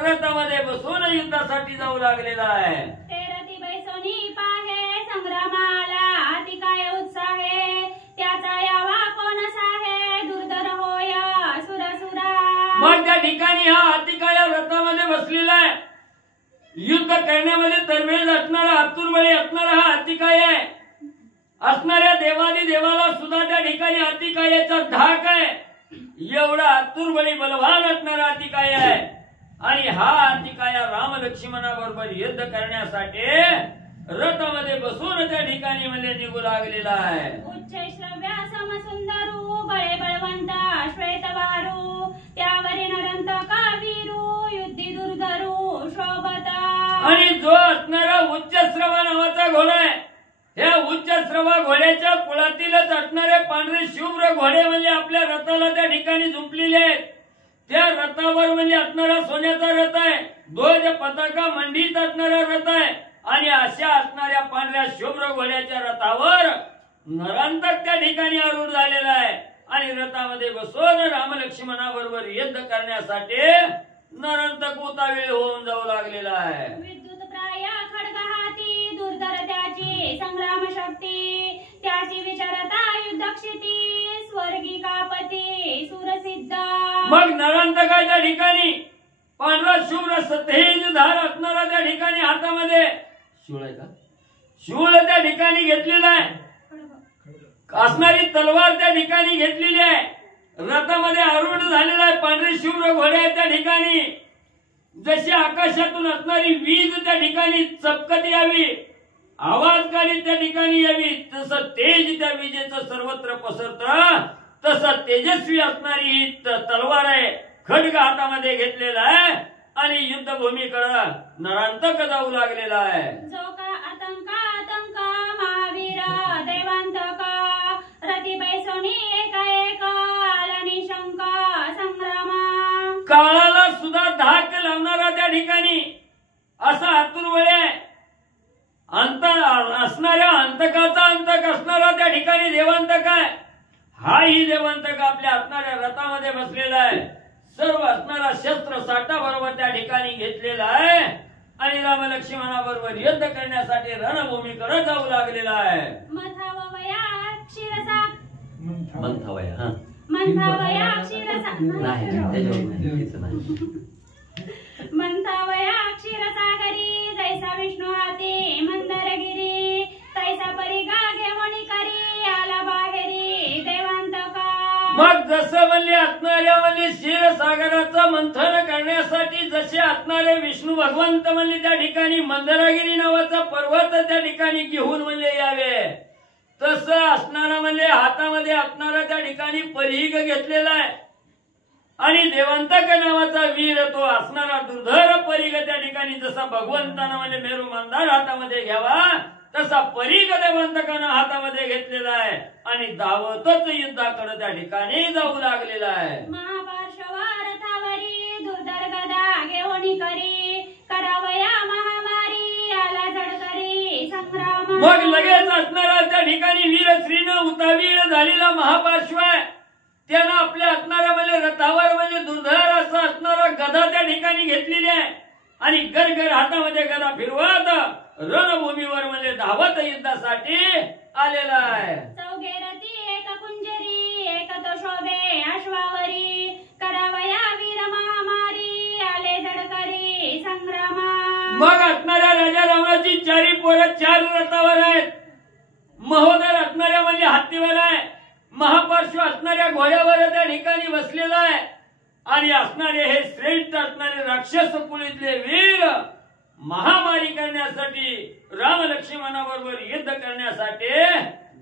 रथामध्ये बसून युद्धासाठी जाऊ लागलेला आहे. तेरती बैसोनी पाहे संग्रामाला अतिकाय उत्साहे त्याचा यावा कोण साहे दुर्धर होय सुरसुरा. मग त्या ठिकाणी हा अतिकाया रथामध्ये बसलेला आहे. युद्ध करण्यामध्ये तरवेळ असणारा आतुरबळी असणारा हा अतिकाय आहे. असणाऱ्या देवादी देवाला सुद्धा त्या ठिकाणी अतिकायाचा धाक आहे. एवढा आतुरबळी बलवान असणारा अतिकाय आहे आणि हा अतिकाया राम लक्ष्मणाबरोबर युद्ध करण्यासाठी रथामध्ये बसून त्या ठिकाणी मध्ये निघू लागलेला आहे. उच्च श्रव्य समसुंदरू बळे बळवंत श्वेतवारू त्यावरी नरंत कावीरू युद्धी दुर्धरू शोभता. आणि जो असणारा उच्च श्रव नावाचा घोडा आहे, ह्या उच्च श्रवा घोड्याच्या कुळातीलच असणारे पांढरे शुभ्र घोडे म्हणजे आपल्या रथाला त्या ठिकाणी झुंपलेले आहेत. त्या रथावर म्हणजे असणारा सोन्याचा रथ आहे, ध्वज पताका मंडित असणारा रथ आहे आणि अशा असणाऱ्या पांढऱ्या शुभ्र घोड्याच्या रथावर नरांतक त्या ठिकाणी आरूढ झालेला आहे आणि रथामध्ये बसून राम लक्ष्मणाबरोबर युद्ध करण्यासाठी नरांतक उतावीळ होऊन जाऊ लागलेला आहे. विद्युत प्राय खड्ग हाती दुर्धर त्याची संग्राम शक्ती त्याची विचारता युद्धक्षिती स्वर्गी कापती सुरसिद्ध. मग नरांतकाच्या ठिकाणी पांढरा शुभ्र सतेज धार असणारा त्या ठिकाणी हातामध्ये शूळ आहे का, शूळ त्या ठिकाणी घेतलेला आहे, असणारी तलवार त्या ठिकाणी घेतलेली आहे, रथामध्ये आरूढ झालेला आहे, पांढरे शुभ्र घोडे आहेत त्या ठिकाणी. जशी आकाशातून असणारी वीज त्या ठिकाणी चमकत यावी, आवाज काढीत त्या ठिकाणी यावी, तसं तेज त्या विजेचं सर्वत्र पसरतं. तसं तेजस्वी असणारी ही तलवार आहे, खड्ग हातामध्ये घेतलेला आहे आणि युद्धभूमीकडे नरांतक जाऊ लागलेला आहे. जो का आतंक महावीर देवांतक रती बैसोनी एक आला निशंक संग्रामा. काळाला सुद्धा धाक लावणारा त्या ठिकाणी असा आतुरवळे आहे. अंत असणाऱ्या अंतकाचा अंतक असणारा त्या ठिकाणी देवांतक आहे. हाही देवांतक आपल्या असणाऱ्या रथामध्ये बसलेला आहे, सर्व असणारा शस्त्र साठा बरोबर त्या ठिकाणी घेतलेला आहे आणि राम लक्ष्मणाबरोबर युद्ध करण्यासाठी रणभूमीकडे जाऊ लागलेला आहे. मंथावया क्षीरसा मंथावया मंथावया क्षीरसा नाही मंथावया क्षीरसागरी जैसा विष्णू हाती मंदरगिरी तैसा परिगा घेवणी करी आला बाहेरी देवांतका. मग जसं म्हणले असणाऱ्या म्हणजे क्षीरसागराचं मंथन करण्यासाठी जसे असणारे विष्णू भगवंत म्हणले त्या ठिकाणी मंदरागिरी नावाचा पर्वत त्या ठिकाणी घेऊन म्हणले यावे, तसं असणारा म्हणजे हातामध्ये असणारा त्या ठिकाणी परिघ घेतलेला आहे आणि देवांतक नावाचा वीर तो असणारा दुर्धर परिघ त्या ठिकाणी जसा भगवंतानं म्हणजे मेरू मंदार हातामध्ये घ्यावा तसा परिघ देवांतकानं हातामध्ये घेतलेला आहे आणि धावतच युद्धाकडे त्या ठिकाणी जाऊ लागलेला आहे. महापार्श्वरथावरी दुर्धर गदा घेवणी करी करावया महामारी आला झडकरी संग्राम. मग लगेच असणारा त्या ठिकाणी वीर श्रीनं उतावीळ झालेला महापार्श्व आहे, त्यानं आपल्या असणाऱ्या म्हणजे रथावर म्हणजे दुर्धर असं असणारा गदा त्या ठिकाणी घेतलेली आहे आणि गरगर हातामध्ये गदा फिरवत रणभूमीवर म्हणजे धावत युद्धासाठी आलेला आहे. चौघेरती एक कुंजरी एक तो शोभे अश्वावरी करावया वीर महामारी आले झडकरी संग्रामा. मग असणाऱ्या राजा रामाची चारी पोरं 4 रथावर आहेत, महोदर असणाऱ्या म्हणजे हत्तीवर आहे, महापार्श्व असणाऱ्या घोड्यावर त्या ठिकाणी बसलेला आहे आणि असणारे हे श्रेष्ठ असणारे राक्षस कुळीतले वीर महामारी करण्यासाठी राम लक्ष्मणाबरोबर युद्ध करण्यासाठी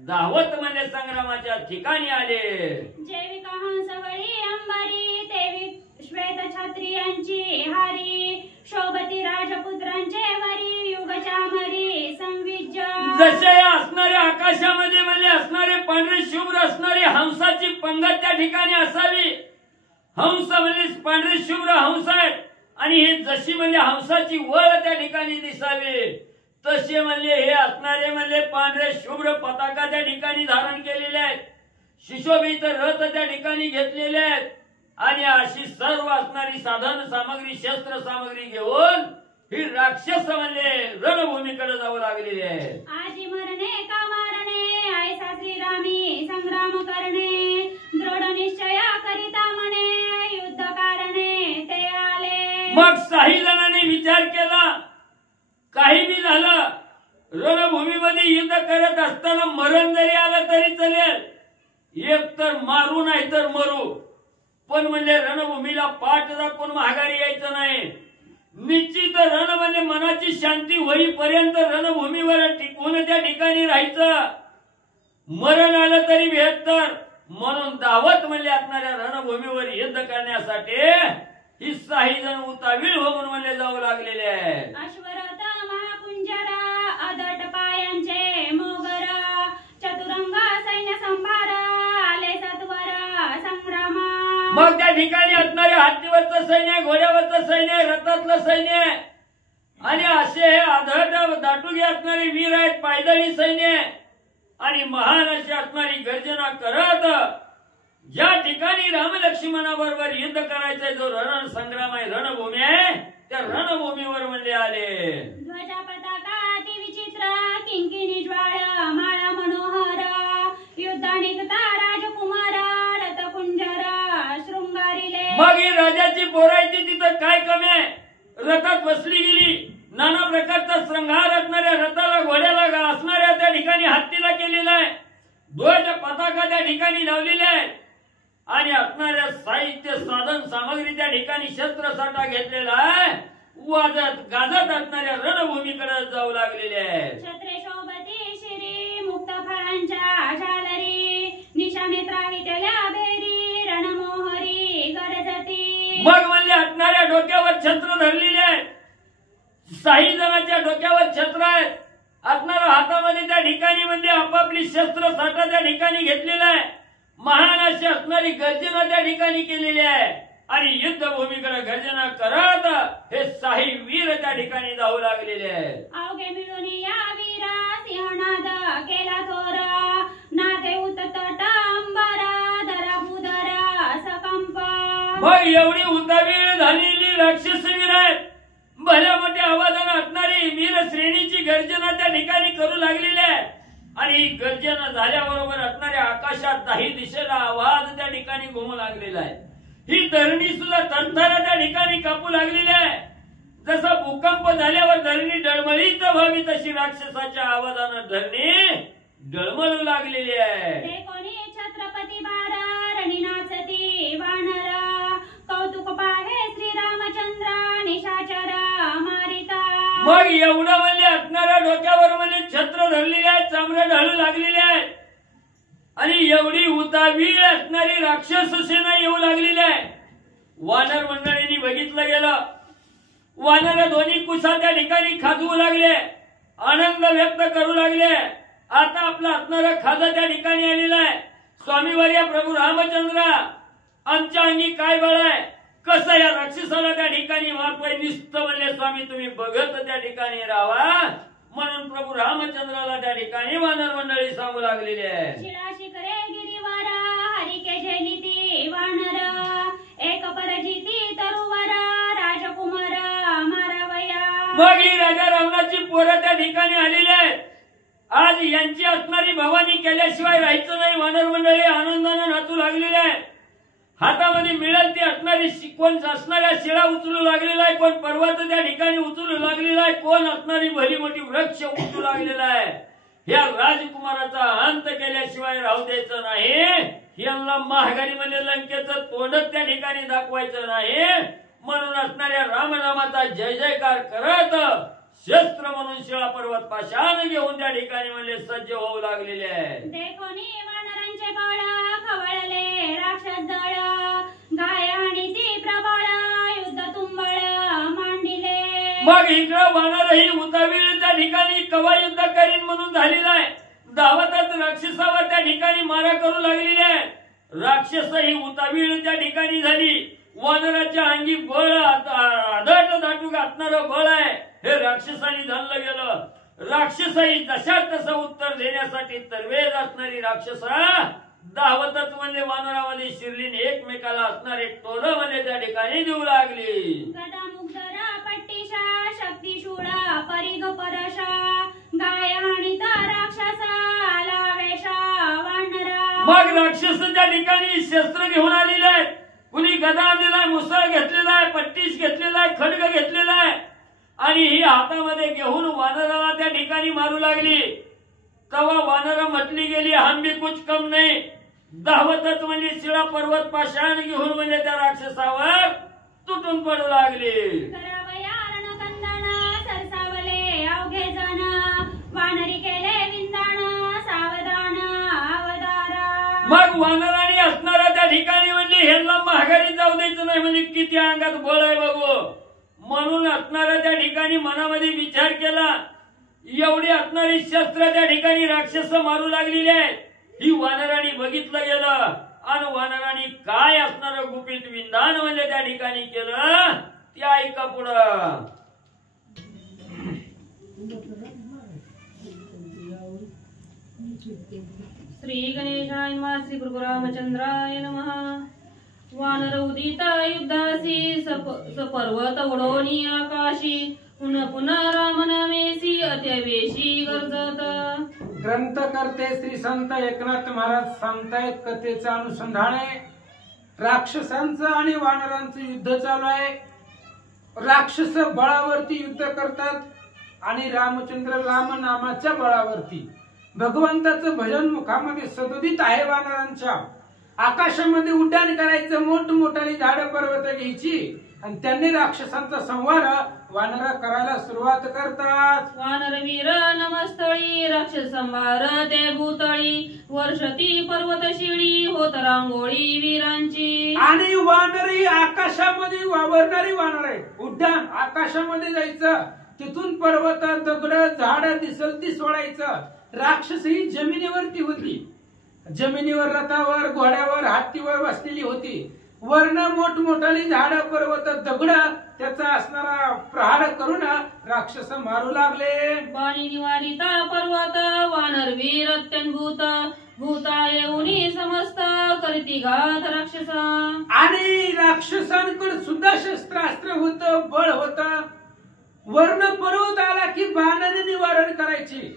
धावत म्हणजे संग्रामाच्या ठिकाणी आले. जेवी हंसवळी अंबारी तेवी श्वेत क्षत्रियांची हारी शोभती राजपुत्रांचे वरी युगच्या मरी संविज्ज. जसे असणाऱ्या आकाशामध्ये म्हणजे असणारे पांढरे शुभ्र असणारी हंसाची पंगत त्या ठिकाणी असावी. हंस म्हणजे पांढरे शुभ्र हंस आहेत आणि हे जशी म्हणजे हंसाची वळ त्या ठिकाणी दिसावी तसे म्हणजे हे असणारे म्हणजे पांढरे शुभ्र पताका त्या ठिकाणी धारण केलेले आहेत, शिशोभित रथ त्या ठिकाणी घेतलेले आहेत आणि अशी सर्व असणारी साधन सामग्री शस्त्र सामग्री घेऊन ही राक्षस म्हणजे रणभूमीकडे जाऊ लागलेली आहे. आजी मरणे का मारणे ऐसा श्रीरामी संग्राम करणे दृढ निश्चय करिता म्हणे युद्ध कारणे ते आले. मग काही जणांनी विचार केला, काही बी झालं रणभूमीमध्ये युद्ध करत असताना मरण जरी आलं तरी चालेल, एक तर मारू नाही तर मरू, पण म्हणजे रणभूमीला पाठ दाखवून माघारी यायचं नाही. निश्चित रण म्हणजे मनाची शांती होईपर्यंत रणभूमीवर टिकून त्या ठिकाणी राहायचं, मरण आलं तरी बेहत्तर. म्हणून धावत म्हणजे असणाऱ्या रणभूमीवर युद्ध करण्यासाठी ही 6 जण उतावीळ होऊन म्हणजे जाऊ लागलेले आहेत. अश्वरथ महाकुंजरा अदट पायांचे मोगरा चतुरंग सैन्य संभार आले सत्वर संग्रामा. मग त्या ठिकाणी असणाऱ्या हत्तीवरचं सैन्य, घोड्यावरचं सैन्य, रथातलं सैन्य आणि असे हे आधट दाटुगे असणारे वीर आहेत, पायदळी सैन्य आणि महान अशी असणारी गर्जना करत ज्या ठिकाणी राम लक्ष्मणाबरोबर युद्ध करायचंय, जो रण संग्राम आहे, रणभूमी आहे, त्या रणभूमीवर म्हणले आले. ध्वजा पताका अति विचित्र किंकिणी ज्वाळ माळा मनोहर युद्ध निघता राजकुमार रथकुंजर शृंगारिले. मग ही राजाची पोरायची तिथं काय कमी आहे, रथात बसली गेली, नाना प्रकारचा श्रंगार असणाऱ्या रथाला घोड्याला बाजूला केलेला आहे, ध्वज पताका त्या ठिकाणी लावलेले आहेत आणि असणाऱ्या साहित्य साधन सामग्री त्या ठिकाणी शस्त्रसाठा घेतलेला आहे, वाजत गाजत असणाऱ्या रणभूमीकडे जाऊ लागलेले आहेत. छत्रे शोभती शिरी मुक्त फळांच्या झालरी, निशानेत्रा विटल्या भेरी रणमोहरी गरजती. मग म्हणले असणाऱ्या डोक्यावर छत्र धरलेले आहेत, 6 जणांच्या डोक्यावर छत्र आहेत, असणाऱ्या हातामध्ये त्या ठिकाणी म्हणजे आपापली शस्त्र साठा त्या ठिकाणी घेतलेला आहे, महान अशी असणारी गर्जना त्या ठिकाणी केलेली आहे आणि युद्धभूमीकडे गर्जना करत हे 6 वीर त्या ठिकाणी जाऊ लागलेले आहेत. अवघे मिळून या वीरा सिंहनाद केला थोरा, नादे उतत अंबरा दरा बुदरा सकंपा. मग एवढी उतावीळ झालेली राक्षस वीर आहेत, भल्या मोठ्या आवाजाने असणारी वीर श्रेणीची गर्जना त्या ठिकाणी करू लागलेली आहे आणि गर्जना झाल्याबरोबर असणाऱ्या आकाशात 10 दिशेला आवाज त्या ठिकाणी घुमू लागलेला आहे. ही धरणी सुद्धा थरथर त्या ठिकाणी कापू लागलेली आहे. जसा भूकंप झाल्यावर धरणी डळमळीत व्हावी तशी राक्षसाच्या आवाजानं धरणी डळमळू लागलेली आहे. ते कोणी छत्रपती बारा रणी नाचती वानरा, कौतुक पाहे श्रीरामचंद्र निशाचर मारिता. मग एवढं म्हणजे असणाऱ्या डोक्यावर म्हणजे छत्र धरलेले आहेत, चामडे ढळू लागलेले आहेत आणि एवढी उतावीळ असणारी राक्षस सेना येऊ लागलेली आहे. वानर मंडळींनी बघितलं गेलं, वानर दोन्ही कुसा त्या ठिकाणी खाजवू लागले, आनंद व्यक्त करू लागले. आता आपला असणारा खाजा त्या ठिकाणी आलेला आहे. स्वामीवर्य प्रभू रामचंद्र आमच्या अंगी काय बळ आहे, कसं या राक्षसाला त्या ठिकाणी मारतोय, नुसतं म्हणले स्वामी तुम्ही बघत त्या ठिकाणी राहा म्हणून प्रभू रामचंद्राला त्या ठिकाणी वानर मंडळी सांगू लागलेली आहे. शिळा शिखरे गिरीवर हरिके झेलिती वानर, एक परजिती तरुवर राजकुमार मारावया. मग ही राजा रावणाची पोरं त्या ठिकाणी आलेली आहेत. आज यांची असणारी भवानी केल्याशिवाय राहायचं नाही. वानर मंडळी आनंदानं नाचू लागलेले आहे. हातामध्ये मिळेल ती असणारी कोण असणाऱ्या शिळा उचलू लागलेला आहे, कोण पर्वत त्या ठिकाणी उचलू लागलेला आहे, कोण असणारी भली मोठी वृक्ष उचलू लागलेला आहे. या राजकुमाराचा अंत केल्याशिवाय राहू द्यायचं नाही. यांना महागारी म्हणजे लंकेचं तोंडच त्या ठिकाणी दाखवायचं नाही म्हणून असणाऱ्या रामनामाचा जय जयकार करत शस्त्र म्हणून शिळा पर्वत पाशान घेऊन त्या ठिकाणी म्हणजे सज्ज होऊ लागलेले आहे. देखोनी वानरांचे बळ खवळले राक्षस दळ, गाय आणि ती प्रबळ युद्ध तुंबळ मांडिले. मग इकडं वानरही उतावीळ त्या ठिकाणी कवा युद्ध करीन म्हणून झालेला आहे. धावतच राक्षसावर त्या ठिकाणी मारा करू लागलेली आहे. राक्षसही उतावीळ त्या ठिकाणी झाली. वानराच्या अंगी बळ आदट दाटू घातणारं बळ आहे हे राक्षसाने जाणलं गेलं. राक्षसही जशा तसं उत्तर देण्यासाठी तरवेज असणारी राक्षसा धावतच म्हणजे वानरामध्ये शिरलीन एकमेकाला असणारे टोल म्हणजे त्या ठिकाणी देऊ लागली. गदा मुग्धरा पट्टीशा शक्तिशूळा परिग परशा, गाय आणि राक्षसा लावेशा वानरा. मग राक्षस त्या ठिकाणी शस्त्र घेऊन आलेले आहेत. कुणी गदा आणलेला आहे, मुसळ घेतलेला आहे, पट्टीश घेतलेला आहे, खड्ग घेतलेला आहे आणि ही हातामध्ये घेऊन वानराला त्या ठिकाणी मारू लागली. तेव्हा वानरा म्हटली गेली हम भी कुछ कम नाही. धावतच म्हणजे शिळा पर्वत पाषाण घेऊन म्हणजे त्या राक्षसावर तुटून पडू लागली. करावया रणकंदन सरसावले अवघे जण, वानरी केले विंदाण सावधान अवतारा. मग वानराने असणारा त्या ठिकाणी म्हणजे ह्यांना महागारी जाऊ द्यायचं नाही म्हणजे किती अंगात बळ आहे बघू म्हणून असणारा त्या ठिकाणी मनामध्ये विचार केला. एवढी असणारी शस्त्र त्या ठिकाणी राक्षस मारू लागलेली आहेत. ही वानराने बघितलं गेलं आणि वानराने काय असणार गुपित विंधान म्हणजे त्या ठिकाणी केलं ते ऐका पुढं. श्री गणेशाय नमः. श्री प्रभु रामचंद्राय नमः. वानर उदित युद्धासी सपर्वत उडवणी आकाशी, पुन्हा पुन्हा राम नामेसी अत्यवेशी गरजत. ग्रंथकर्ते श्री संत एकनाथ महाराज सांगतायत कथेचं अनुसंधान आहे. राक्षसांचं आणि वानरांचं युद्ध चालू आहे. राक्षस बळावरती युद्ध करतात आणि रामचंद्र राम नामाच्या बळावरती भगवंताचं भजन मुखामध्ये सदोदित आहे वानरांच्या. आकाशामध्ये उड्डाण करायचं, मोठमोठाली झाडं पर्वत घ्यायची आणि त्यांनी राक्षसांचा संहार वानर करायला सुरुवात करतात. वानरवीर नमस्तळी राक्षस संभार ते भूतळी वर्षती पर्वत शिळी होत रांगोळी वीरांची. आणि वानर ही आकाशामध्ये वावरणारी वानर आहे. उड्डाण आकाशामध्ये जायचं, तिथून पर्वत दगड झाड दिसल ती सोडायचं. राक्षस ही जमिनीवरती होती, जमिनीवर रथावर घोड्यावर हत्तीवर बसलेली होती. वर्ण मोठमोठाली झाड पर्वत दगड त्याचा असणारा प्रहार करून राक्षस मारू लागले. पाणी निवारिता पर्वत वानरवीर अत्यंभूत भूता येऊनी समस्त करीती घात राक्षसा. आणि राक्षसांकडे सुद्धा शस्त्रास्त्र होतं, बळ होतं. वर्ण पर्वत आला की बाणाने निवारण करायची.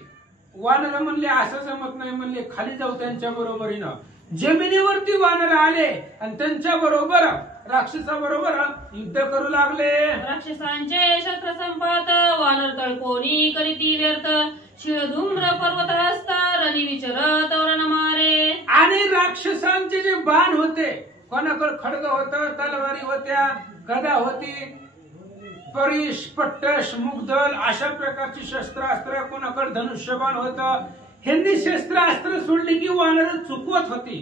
वानर म्हणले असं जमत नाही, म्हणले खाली जाऊ त्यांच्या बरोबरीनं. जमिनीवरती वानर आले आणि त्यांच्या बरोबर राक्षसाबरोबर युद्ध करू लागले. राक्षसांचे शस्त्र संपात वानर तळकोनी करीती व्यर्थ शिळधूम्र पर्वत हस्ता रली विचरत वरण मारे. आणि राक्षसांचे जे बाण होते, कोणाकडे खड्ग होतं, तलवारी होत्या, गदा होती, परिश पट्टश मुगदल अशा प्रकारची शस्त्रास्त्र, कोणाकडे धनुष्यबाण होतं. ह्यांनी शस्त्रास्त्र सोडली की वानर चुकवत होती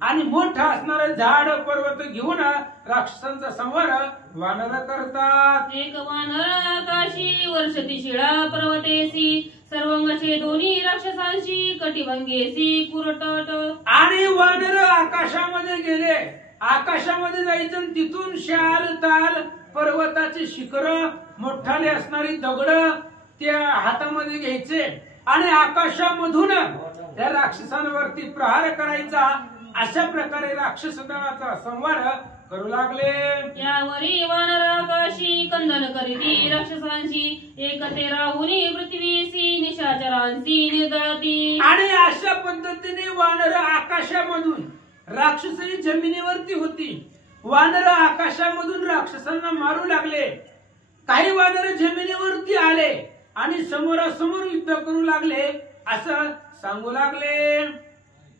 आणि मोठा असणारे झाड पर्वत घेऊन राक्षसांचा संहार वानर करतात. एक वानर आकाशी वर्षती शिळा पर्वतेसी सर्वंगचे दोन्ही राक्षसांशी कटिभंगेसी कुरटट. आणि वानर आकाशामध्ये गेले, आकाशामध्ये जायचं आणि तिथून शाल ताल पर्वताचे शिखर मोठाले असणारी दगड त्या हातामध्ये घ्यायचे आणि आकाशामधून त्या राक्षसांवरती प्रहार करायचा. अशा प्रकारे राक्षस दलाचा संहार करू लागले. यावरी वानर आकाशी कंदन करीती राक्षसांशी एकते राहुनी पृथ्वीसी निशाचरांसी निर्दळती. आणि अशा पद्धतीने वानर आकाशामधून, राक्षसही जमिनीवरती होती, वानर आकाशामधून राक्षसांना मारू लागले. काही वानर जमिनीवरती आले आणि समोरासमोर युद्ध करू लागले असं सांगू लागले.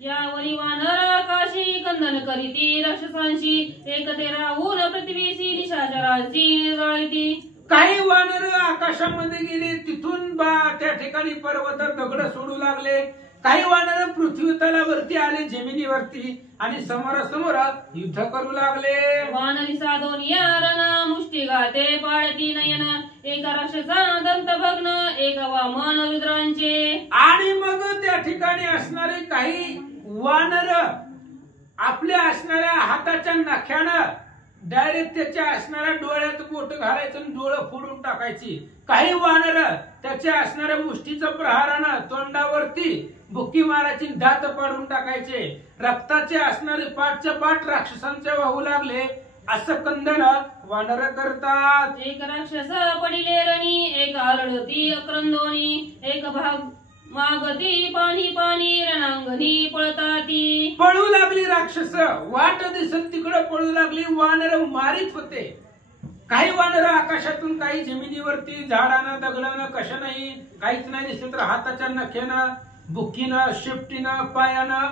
यावरी वानर आकाशी कंदन करीती राक्षसांशी एकते राहून पृथ्वीसी निशाचरांसी निर्दळती. काही वानर आकाशामध्ये गेले, तिथून त्या ठिकाणी पर्वत दगड सोडू लागले. काही वानर पृथ्वी तलावरती आले, जमिनीवरती, आणि समोरासमोर युद्ध करू लागले. वानरी साधोनिया रण मुष्टी घाते पाळती नयन एका राक्षसा दंत भग्न एका वामन रुद्रांचे. आणि मग त्या ठिकाणी असणारे काही वानर आपल्या असणाऱ्या हाताच्या नख्यानं डायरेक्ट त्याच्या असणाऱ्या डोळ्यात बोट घालायचं आणि डोळं फोडून टाकायची. काही वानर त्याच्या असणाऱ्या मुष्टीचं प्रहारानं तोंडावरती बुक्की मारायची, दात पाडून टाकायचे. रक्ताचे असणारे पाठच्या पाठ राक्षसांच्या वाहू लागले. असं कंदन वानर करतात. एक राक्षस पडिले रणी एक आरडती अक्रंदोनी एक भाग मागती पाणी पाणी रणांगणी पळताती. पळू लागली राक्षस, वाट दिसत तिकडे पळू लागली. वानर मारित होते. काही वानर आकाशातून, काही जमिनीवरती, झाडानं दगडानं कशानंही, काहीच नाही दिसत तर हाताच्या नख्यानं बुक्कीनं शेपटीनं पायानं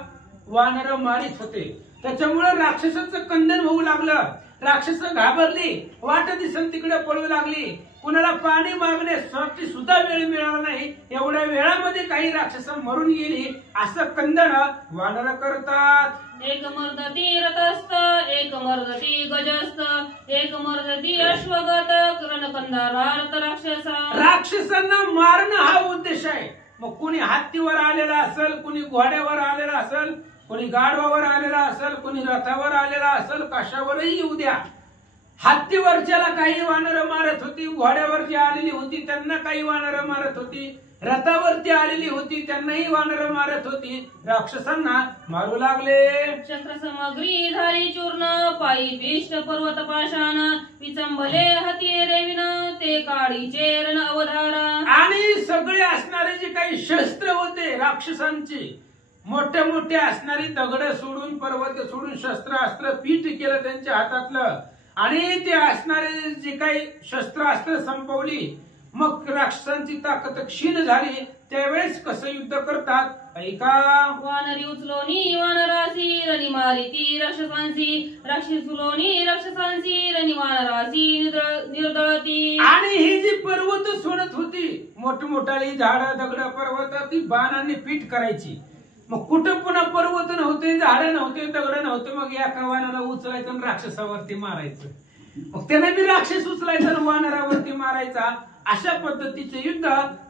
वानर मारित होते. त्याच्यामुळे राक्षसाचं कंदन होऊ लागलं. राक्षस घाबरली, वाट दिसत तिकडे पळू लागली. कुणाला पाणी मागण्यासाठी सुद्धा वेळ मिळाला नाही. एवढ्या वेळामध्ये काही राक्षस मरून गेली. असं कंदन वानर करतात. एक मर्दती रथस्थ एक मर्दती गजस्थ एक मर्दती अश्वगत रणकंदारार्थ राक्षसा. राक्षसांना मारणं हा उद्देश आहे. मग कुणी हत्तीवर आलेला असेल, कुणी घोड्यावर आलेला असेल, कोणी गाढवावर आलेला असेल, कोणी रथावर आलेला असेल, कशावरही येऊ द्या. हत्तीवरच्याला काही वानर मारत होती, घोड्यावरची आलेली होती त्यांना काही वानर मारत होती, रथावरती आलेली होती त्यांनाही वानर मारत होती. राक्षसांना मारू लागले. शस्त्रसामग्री झाली चूर्ण पायी पिष्ट पर्वत पाषाण विचंबले हती रेविन ते काळीचे रण अवधारा. आणि सगळे असणारे जे काही शस्त्र होते राक्षसांची, मोठे मोठे असणारी दगड सोडून, पर्वत सोडून, शस्त्रास्त्र पीठ केलं त्यांच्या हातातलं आणि ते असणारे जे काही शस्त्रास्त्र संपवली. मग राक्षसांची ताकद क्षीण झाली त्यावेळेस कसं युद्ध करतात ऐका. वानरी उचलोनी वानरासी रणी मारिती राक्षसांसी राक्षसुलोनी राक्षसांसी रणी वानरासी निर्दळती. आणि ही जी पर्वत सोडत होती मोठमोठाली झाडं दगड पर्वत ती बाणाने पीठ करायची. मग कुठं पुन्हा पर्वत नव्हते झाडं नव्हते दगड नव्हते मग एका वानाला उचलायचं आणि राक्षसावरती मारायचं. मग त्याने बी राक्षस उचलायचा आणि वानरावरती मारायचा. अशा पद्धतीचे युद्ध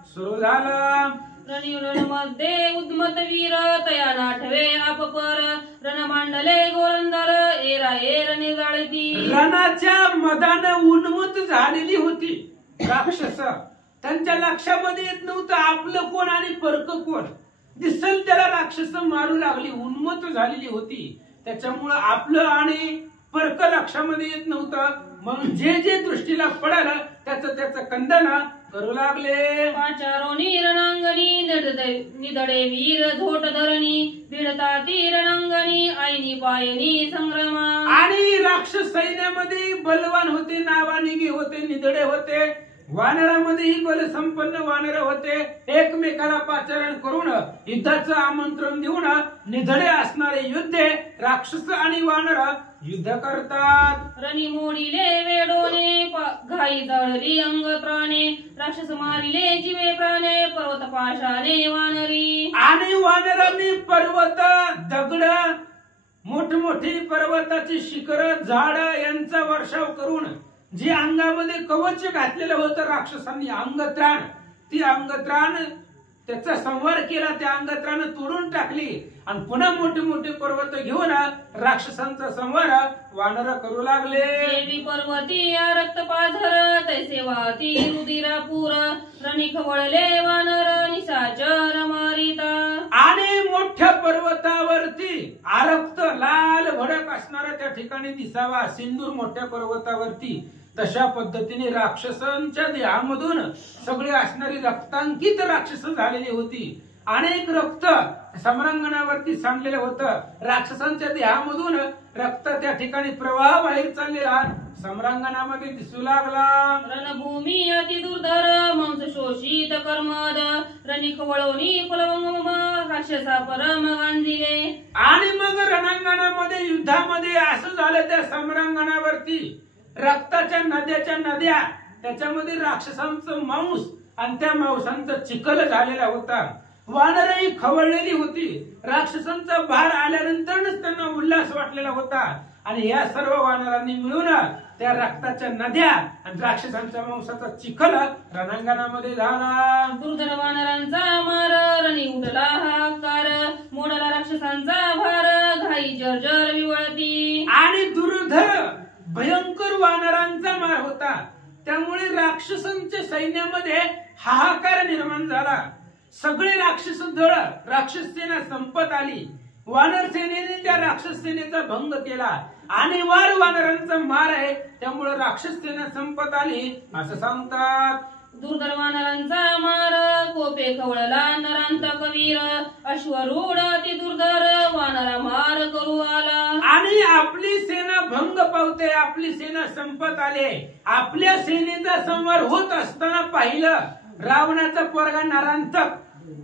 सुरू झालं. रणमध्ये उद्मत वीर तया नाठवे आपपर रण मांडले गोरंदर एरा एर निर्जाळती. रणाच्या मदानं उन्मत झालेली होती राक्षस. त्यांच्या लक्षामध्ये येत नव्हतं आपलं कोण आणि परक कोण. दिसल त्याला राक्षस मारू लागली उन्मत झालेली होती. त्याच्यामुळं आपलं आणि परक लक्षामध्ये येत नव्हतं. म्हणून जे जे दृष्टीला पडालं त्याचं खंडन करू लागले. पाचारोनी रणांगणी निधडे वीर झोट धरणी भिडता ती रणांगणी आईनी पायनी संग्रामा. आणि राक्षस सैन्यामध्ये बलवान होते नावानिगी होते निधडे होते. वानरामध्येही बलसंपन्न वानर होते. एकमेकाला पाचारण करून युद्धाचं आमंत्रण देऊन निधडे असणारे योद्धे राक्षस आणि वानर युद्ध करतात. रणी मोडीले वेडोने घाई जळली अंग प्राणे राक्षस मारिले जीवे प्राणे पर्वत पाशाने वानरी. आणि वानरांनी पर्वत दगड मोठमोठी पर्वताची शिखर झाड यांचा वर्षाव करून जे अंगामध्ये कवच घातलेलं होतं राक्षसांनी अंगत्राण ती अंगत्राण त्याचा संवार केला. त्या अंगत्राण तोडून टाकली आणि पुन्हा मोठे मोठे पर्वत घेऊन राक्षसांचा संवार वानर करू लागले. देवी पर्वती रक्त पाझर तैसे वाहती रुधिरापूर रणी खवळले वानर निशाचर मारिता. आणि मोठ्या पर्वतावरती आरक्त लाल भडक असणारा त्या ठिकाणी दिसावा सिंदूर मोठ्या पर्वतावरती तशा पद्धतीने राक्षसांच्या देहामधून सगळे असणारी रक्तांकित राक्षस झालेली होती. अनेक रक्त सम्रांगणावरती सांडलेलं होतं. राक्षसांच्या देहामधून रक्त त्या ठिकाणी प्रवाह बाहेर चाललेला सम्रांगणामध्ये दिसू लागला. रणभूमी अति दुर्धर मांस शोषित कर्मद रणी खवळवणी कुलवंगम राक्षसा परम गांजिले. आणि मग रणांगणामध्ये युद्धामध्ये असं झालं त्या सम्रांगणावरती रक्ताच्या नद्या त्याच्यामध्ये राक्षसांचं मांस आणि त्या मांसांचा चिखल झालेला होता. वानरही खवळलेली होती. राक्षसांचा भार आल्यानंतरच त्यांना उल्हास वाटलेला होता. आणि या सर्व वानरांनी मिळून त्या रक्ताच्या नद्या आणि राक्षसांच्या मांसाचा चिखल रणांगणामध्ये झाला. दुर्धर वानरांचा मार रणी उडला हाकार मोडला राक्षसांचा भार घाई जर्जर विवळती. आणि दुर्धर भयंकर वानरांचा मार होता. त्यामुळे राक्षसांच्या सैन्यामध्ये हाहाकार निर्माण झाला. सगळे राक्षस दळ राक्षस सेना संपत आली. वानर सेनेने त्या राक्षस सेनेचा भंग केला. आणि वानरांचा मार आहे त्यामुळे राक्षस सेना संपत आली असं सांगतात. दुर्धर वानरांचा मार कोपे खवळला नरांत कवीर अश्वरूढ ती दुर्धर वानरा मार करू आला. आणि आपली सेना भंग पावते आपली सेना संपत आले. आपल्या सेनेचा संवार होत असताना पाहिलं रावणाचा पोरगा नरांतक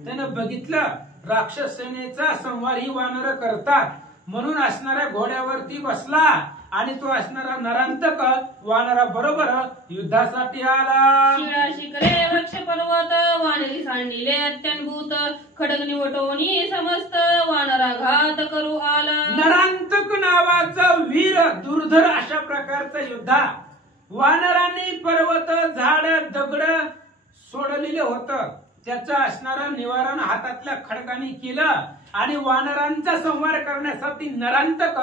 त्यानं बघितलं राक्षस सेनेचा संवार ही वानर करतात म्हणून असणाऱ्या घोड्यावरती बसला आणि तो असणारा नरांतक वानरा बरोबर युद्धासाठी आला. शिळा शिखरे वृक्ष पर्वत वानरी सांडिले अत्यंभूत खडग निवटोनी समस्त वानरा घात करू आला. नरांतक नावाचा वीर दुर्धर अशा प्रकारचा योद्धा वानरांनी पर्वत झाड दगड सोडलेले होतं. त्याचं असणारं निवारण हातातल्या खडकाने केलं आणि वानरांचा संहार करण्यासाठी नरांतक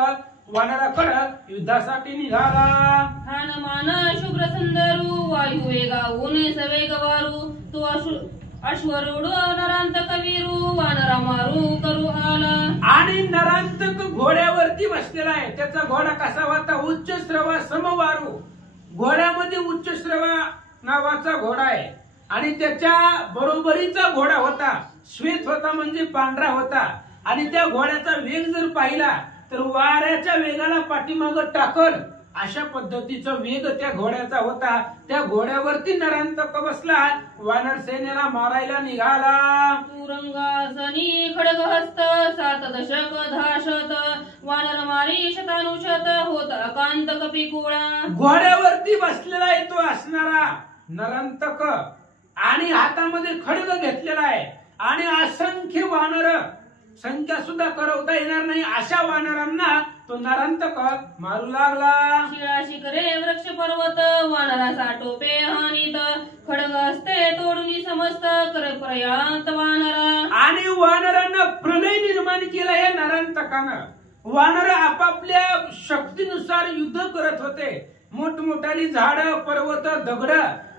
वानराकडे युद्धासाठी निघाला. मान शुभ्र सुंदरू वायू वेगावून सवेग वारू तो अश्वरूढ नरांतक वीरू वानरा मारू करू आला. आणि नरांतक घोड्यावरती बसलेला आहे. त्याचा घोडा कसा होता उच्च श्रवा समवारू. घोड्यामध्ये उच्च श्रवा नावाचा घोडा आहे आणि त्याच्या बरोबरीचा घोडा होता. श्वेत होता म्हणजे पांढरा होता. आणि त्या घोड्याचा वेग जर पाहिला तर वाऱ्याच्या वेगाला पाठीमागं टाकल अशा पद्धतीचा वेग त्या घोड्याचा होता. त्या घोड्यावरती नरांतक बसला, वानर सेनेला मारायला निघाला. तुरंगासनी खडगहस्त 7 दशक 10 शत वानर मारी शतानुशत होत अकांत कपिकुळा. घोड्यावरती बसलेला आहे तो असणारा नरांतक आणि हातामध्ये खड्ग घेतलेला आहे आणि असंख्य वानर, संख्या सुद्धा करवता येणार नाही अशा वानरांना तो नरांतक मारू लागला. शिळा शिखरे वृक्ष पर्वत वानरा साठोपे हानीत खडग असते तोडून समस्त कर प्रयांत वानरा. आणि वानरांना प्रलय निर्माण केला या नरांतकानं. वानर आपापल्या शक्तीनुसार युद्ध करत होते. मोठमोठाली झाडं, पर्वत, दगड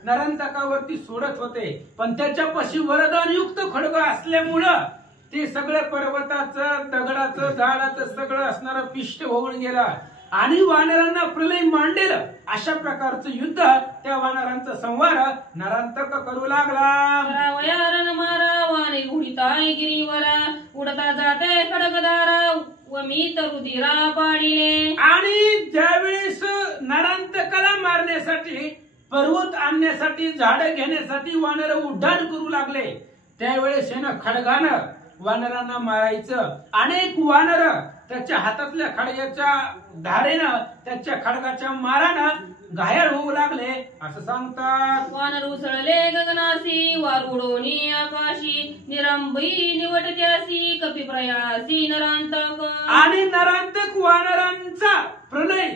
नरांतकावरती सोडत होते, पण त्याच्यापाशी वरदानयुक्त खडग असल्यामुळं ते सगळं पर्वताचं, दगडाचं, झाडाचं सगळं असणारं पिष्ट होऊन गेला आणि वानरांना प्रलय मांडेल अशा प्रकारचं युद्ध त्या वानरांचा संहार नरांतक करू लागला. वयारण मारा वाने उडिताय गिरीवरा उडता जाते खडगदारा व मी तरुदिरा पाडिले. आणि ज्यावेळेस नरांतकाला मारण्यासाठी, पर्वत आणण्यासाठी, झाडं घेण्यासाठी वानर उड्डाण करू लागले, त्यावेळेस खडगानं वानरांना मारायचं. अनेक वानर त्याच्या हातातल्या खडग्याच्या धारेनं, त्याच्या खडगाच्या मारानं घायल होऊ लागले असं सांगतात. वानर उसळले गगनासी वारुडोनी आकाशी निरंबी निवटत्यासी कपिप्रयासी नरांतक. आणि नरांतक वानरांचा प्रलय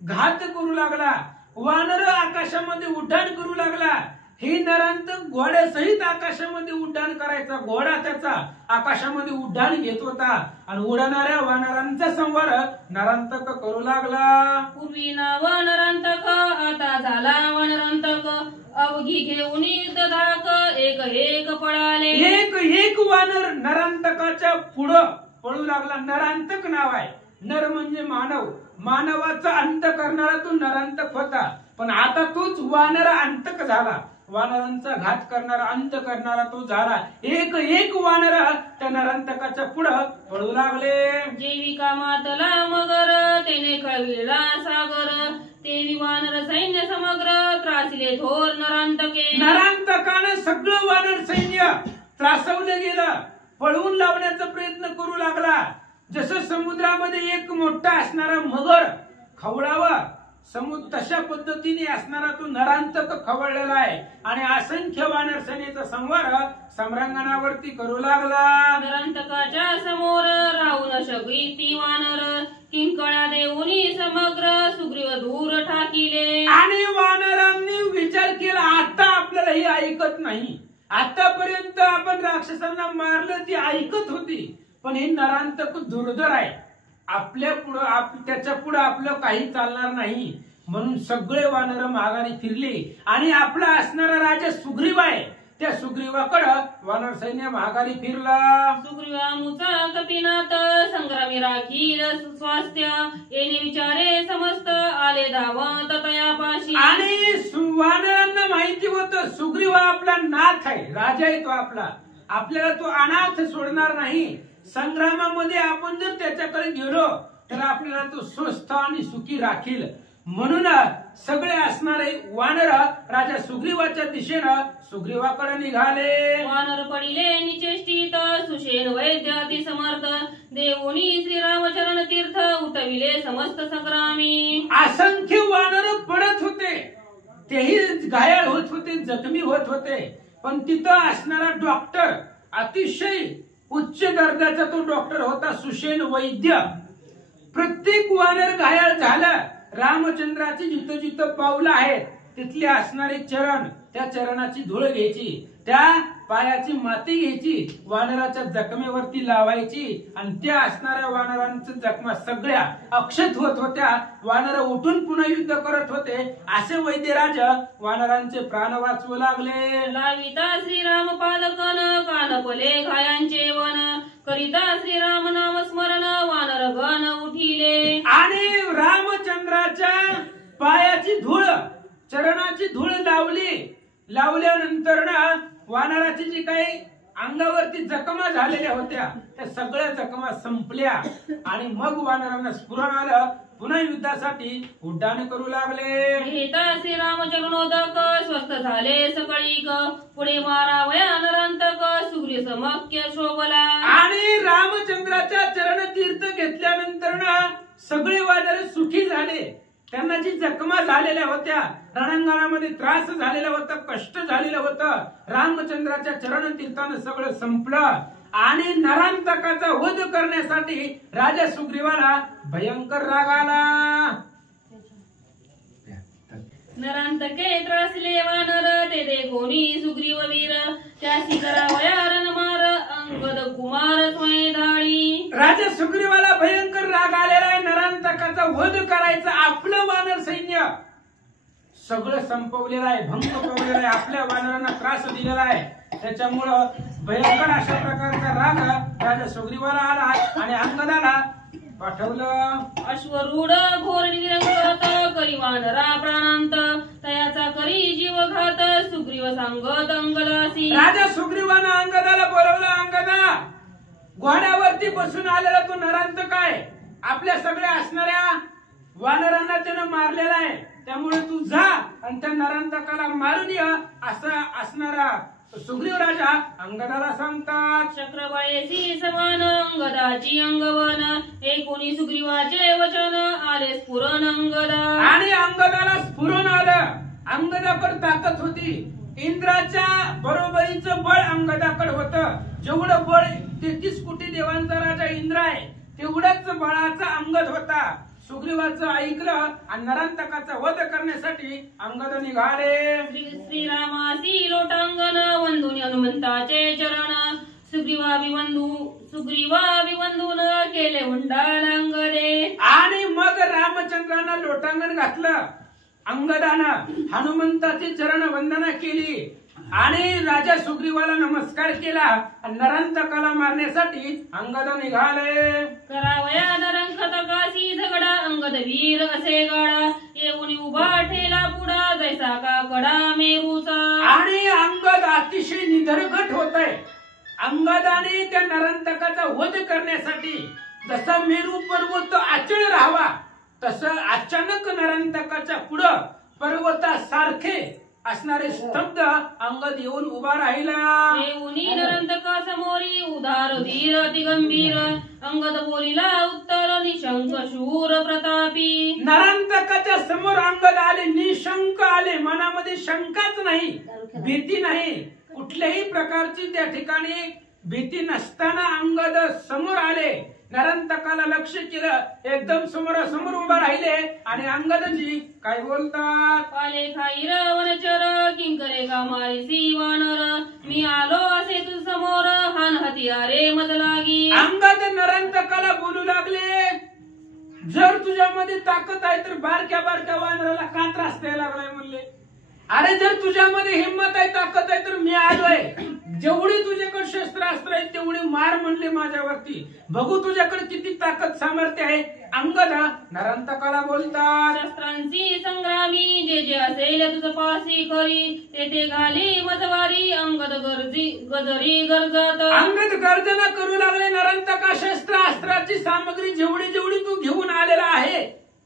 घात करू लागला. वानर आकाशामध्ये उड्डाण करू लागला. हे नरांतक घोड्यासहित आकाशामध्ये उड्डाण करायचा. घोडा त्याचा आकाशामध्ये उड्डाण घेत होता आणि उडणाऱ्या वानरांचा संहार नरांतक करू लागला. पूर्वी नाव नरांतक आता झाला वानरांतक अवघी घेऊन दधाक एक एक पळाले. एक एक वानर नरांतकाच्या पुढं पळू लागला. नरांतक नाव आहे. नर म्हणजे मानव, मानवाचा अंत करणारा तो नरांतक होता, पण आता तोच वानर अंतक झाला. वानरांचा घात करणारा, अंत करणारा तो झाला. एक एक वानर त्या नरांतकाच्या पुढं पळू लागले. जैविका मातला मगर तेने खळविला सागर तेवी वानर सैन्य समग्र त्रासिले थोर नरांतके. नरांतकानं सगळं वानर सैन्य त्रासवलं गेलं, पळवून लावण्याचा प्रयत्न करू लागला. जसं समुद्रामध्ये एक मोठा असणारा मगर खवळावा, तशा पद्धतीने असणारा तो नरांतक खवळलेला आहे आणि असंख्य वानर सेनेचा संहार सम्रांगणावरती करू लागला. नरांतकाच्या समोर राहून सगळी ती वानर किंकळ्या देऊनी समग्र सुग्रीव दूर ठाकिले. आणि वानरांनी विचार केला, आता आपल्याला हे ऐकत नाही. आतापर्यंत आपण राक्षसांना मारलं, ती ऐकत होती, पण हे नरांतक दुर्धर आहे. आपल्या पुढं, त्याच्या पुढे आपलं काही चालणार नाही. म्हणून सगळे वानर माघारी फिरले आणि आपला असणारा राजा सुग्रीव आहे, त्या सुग्रीवाकडं वानर सैन्य माघारी फिरला. सुग्रीवामुचा कपिनाथ संग्रामी राखील स्वास्थ्य येणे विचारे समस्त आले धावत तयापाशी. आणि वानरांना माहिती होतं सुग्रीव आपला नाथ आहे, राजा आहे तो आपला, आपल्याला तो अनाथ सोडणार नाही. संग्रामामध्ये आपण जर त्याच्याकडे गेलो तर आपल्याला तो स्वस्थ आणि सुखी राखील. म्हणून सगळे असणारे वानर राजा सुग्रीवाच्या दिशेनं सुग्रीवाकडे निघाले. वानर पडिले निचेष्टित सुषेण वैद्य अति समर्थ देवोनी श्रीरामचरण तीर्थ उठविले समस्त संग्रामी. असंख्य वानर पडत होते, तेही घायल होत होते, जखमी होत होते, पण तिथं असणारा डॉक्टर अतिशय उच्च दर्जाचा तो डॉक्टर होता, सुषेण वैद्य. प्रत्येक वानर घायल झालं. रामचंद्राची जिथं जिथं पावलं आहेत तिथले असणारे चरण, त्या चरणाची धूळ घ्यायची, त्या पायाची माती घ्यायची, वानराच्या जखमेवरती लावायची आणि त्या असणाऱ्या वानरांच्या जखमा सगळ्या अक्षत होत होत्या. वानर उठून पुन्हा युद्ध करत होते. असे वैद्यराज वानरांचे प्राण वाचवू लागले. लाविता श्रीराम पादकन कानपले घायांचे वन करिता श्रीराम नाम स्मरण वानर गण उठिले. आणि रामचंद्राच्या पायाची धूळ, चरणाची धूळ लावल्यानंतर ना वानराची जी काही अंगावरती जखमा झालेल्या होत्या त्या सगळ्या जखमा संपल्या आणि मग वानरांना स्फुरण आलं, पुन्हा युद्धासाठी उड्डाण करू लागले. घेता श्रीरामचरणोदक स्वस्थ झाले सकळीक पुढे मारावया नरांतक सुग्री समक्य शोभला. आणि रामचंद्राच्या चरण तीर्थ घेतल्यानंतर ना सगळे वानर सुखी झाले. त्यांना जी जखमा झालेल्या होत्या, रणांगणामध्ये त्रास झालेला होता, कष्ट झालेलं होतं, रामचंद्राच्या चरण तीर्थानं सगळं संपलं. आणि नरांतकाचा वध करण्यासाठी राजा सुग्रीवाला भयंकर राग आला. नरांतके त्रासले वानर ते देखोनी सुग्रीव वीर त्यासी करावया रणमार अंगद कुमार स्वयंधाळी. राजा सुग्रीवाला भयंकर राग आलेला आहे. नरांतकाचा वध करायचा. आपलं वानर सैन्य सगळं संपवलेलं आहे, भंग पावलेलं आहे, आपल्या वानरांना त्रास दिलेला आहे. त्याच्यामुळं भयंकर अशा प्रकारचा राग राजा सुग्रीवाला आला आणि अंगदाला पाठवलं. अश्वरूढ घोर निरंगत करी वानरा प्राणांत तयाचा करी जीवघात सुग्रीव सांगत अंगदासी. राजा सुग्रीवानं अंगदाला बोलवलं. अंगदा, घोड्यावरती बसून आलेला तू नरांतक आहे. आपल्या सगळ्या असणाऱ्या वानरांना त्यानं मारलेला आहे. त्यामुळे तू जा आणि त्या नरांतकाला मारून ये असं असणारा सुग्रीव राजा अंगदाला सांगतात. चक्रवाळेसी समान अंगदाची अंगवन एकोणी सुग्रीवाचे वचन आले स्फुरण अंगदा. आणि अंगदाला स्फुरण आलं. अंगदाकडे ताकद होती. इंद्राच्या बरोबरीचं बळ अंगदाकडे होतं. जेवढं बळ 33 कोटी देवांचा राजा इंद्र आहे तेवढाच बळाचा अंगद होता. सुग्रीवाचं ऐकलं आणि नरांतकाचा वध करण्यासाठी अंगद निघाले. श्रीरामासी लोटांगण वंदुनी हनुमंताचे चरण सुग्रीवा विवंदून केले हुंडाळांगरे. आणि मग रामचंद्रानं लोटांगण घातलं. अंगदानं हनुमंताची चरण वंदना केली आणि राजा सुग्रीवाला नमस्कार केला. नरांतकाला मारण्यासाठी अंगद निघाले. करावया नरंखतकासी झगडा अंगद वीर असे गाडा येऊन उभा ठेला पुढा जैसा का कडा मेरूचा. आणि अंगद अतिशय निधरगट होत आहे. अंगदाने त्या नरांतकाचा वध करण्यासाठी जसा मेरू पर्वत अचळ राहावा तसं अचानक नरांतकाच्या पुढं पर्वतासारखे असणारे स्तब्ध अंगद येऊन उभा राहिला. येऊनी नरंतका समोरी उदार वीर अतिगंभीर अंगद बोलिला उत्तर निशंक शूर प्रतापी. नरांतकाच्या समोर अंगद आले, निशंक आले. मनामध्ये शंकाच नाही, भीती नाही, कुठल्याही प्रकारची त्या ठिकाणी भीती नसताना अंगद समोर आले. नरांतकाला लक्ष केलं. एकदम समोरासमोर उभा राहिले आणि अंगदजी काय बोलतात. आले खाईर वनचर किंकरे कामारीसी वानर मी आलो असे तू समोर हान हतियारे मज लागी. अंगद नरांतकाला बोलू लागले, जर तुझ्यामध्ये ताकद आहे तर बारक्या बारक्या वानराला का त्रास द्यायला लागलाय म्हणले. अरे जर तुझ्यामध्ये हिंमत आहे, ताकद आहे तर मी आलोय. जेवढी तुझ्याकडे शस्त्रास्त्र आहेत तेवढी मार म्हणले माझ्यावरती. बघू तुझ्याकडे किती ताकद सामर्थ्य आहे. अंगदा नरांतकाला बोलतात. शस्त्रांची संग्रामी जे जे असेल तुझ पासी खरी तेथे घाली मजवारी अंगद गजरी गरजत. अंगद गर्जना करू लागले. नरांतका शस्त्रास्त्राची सामग्री जेवढी जेवढी तू घेऊन आलेला आहे,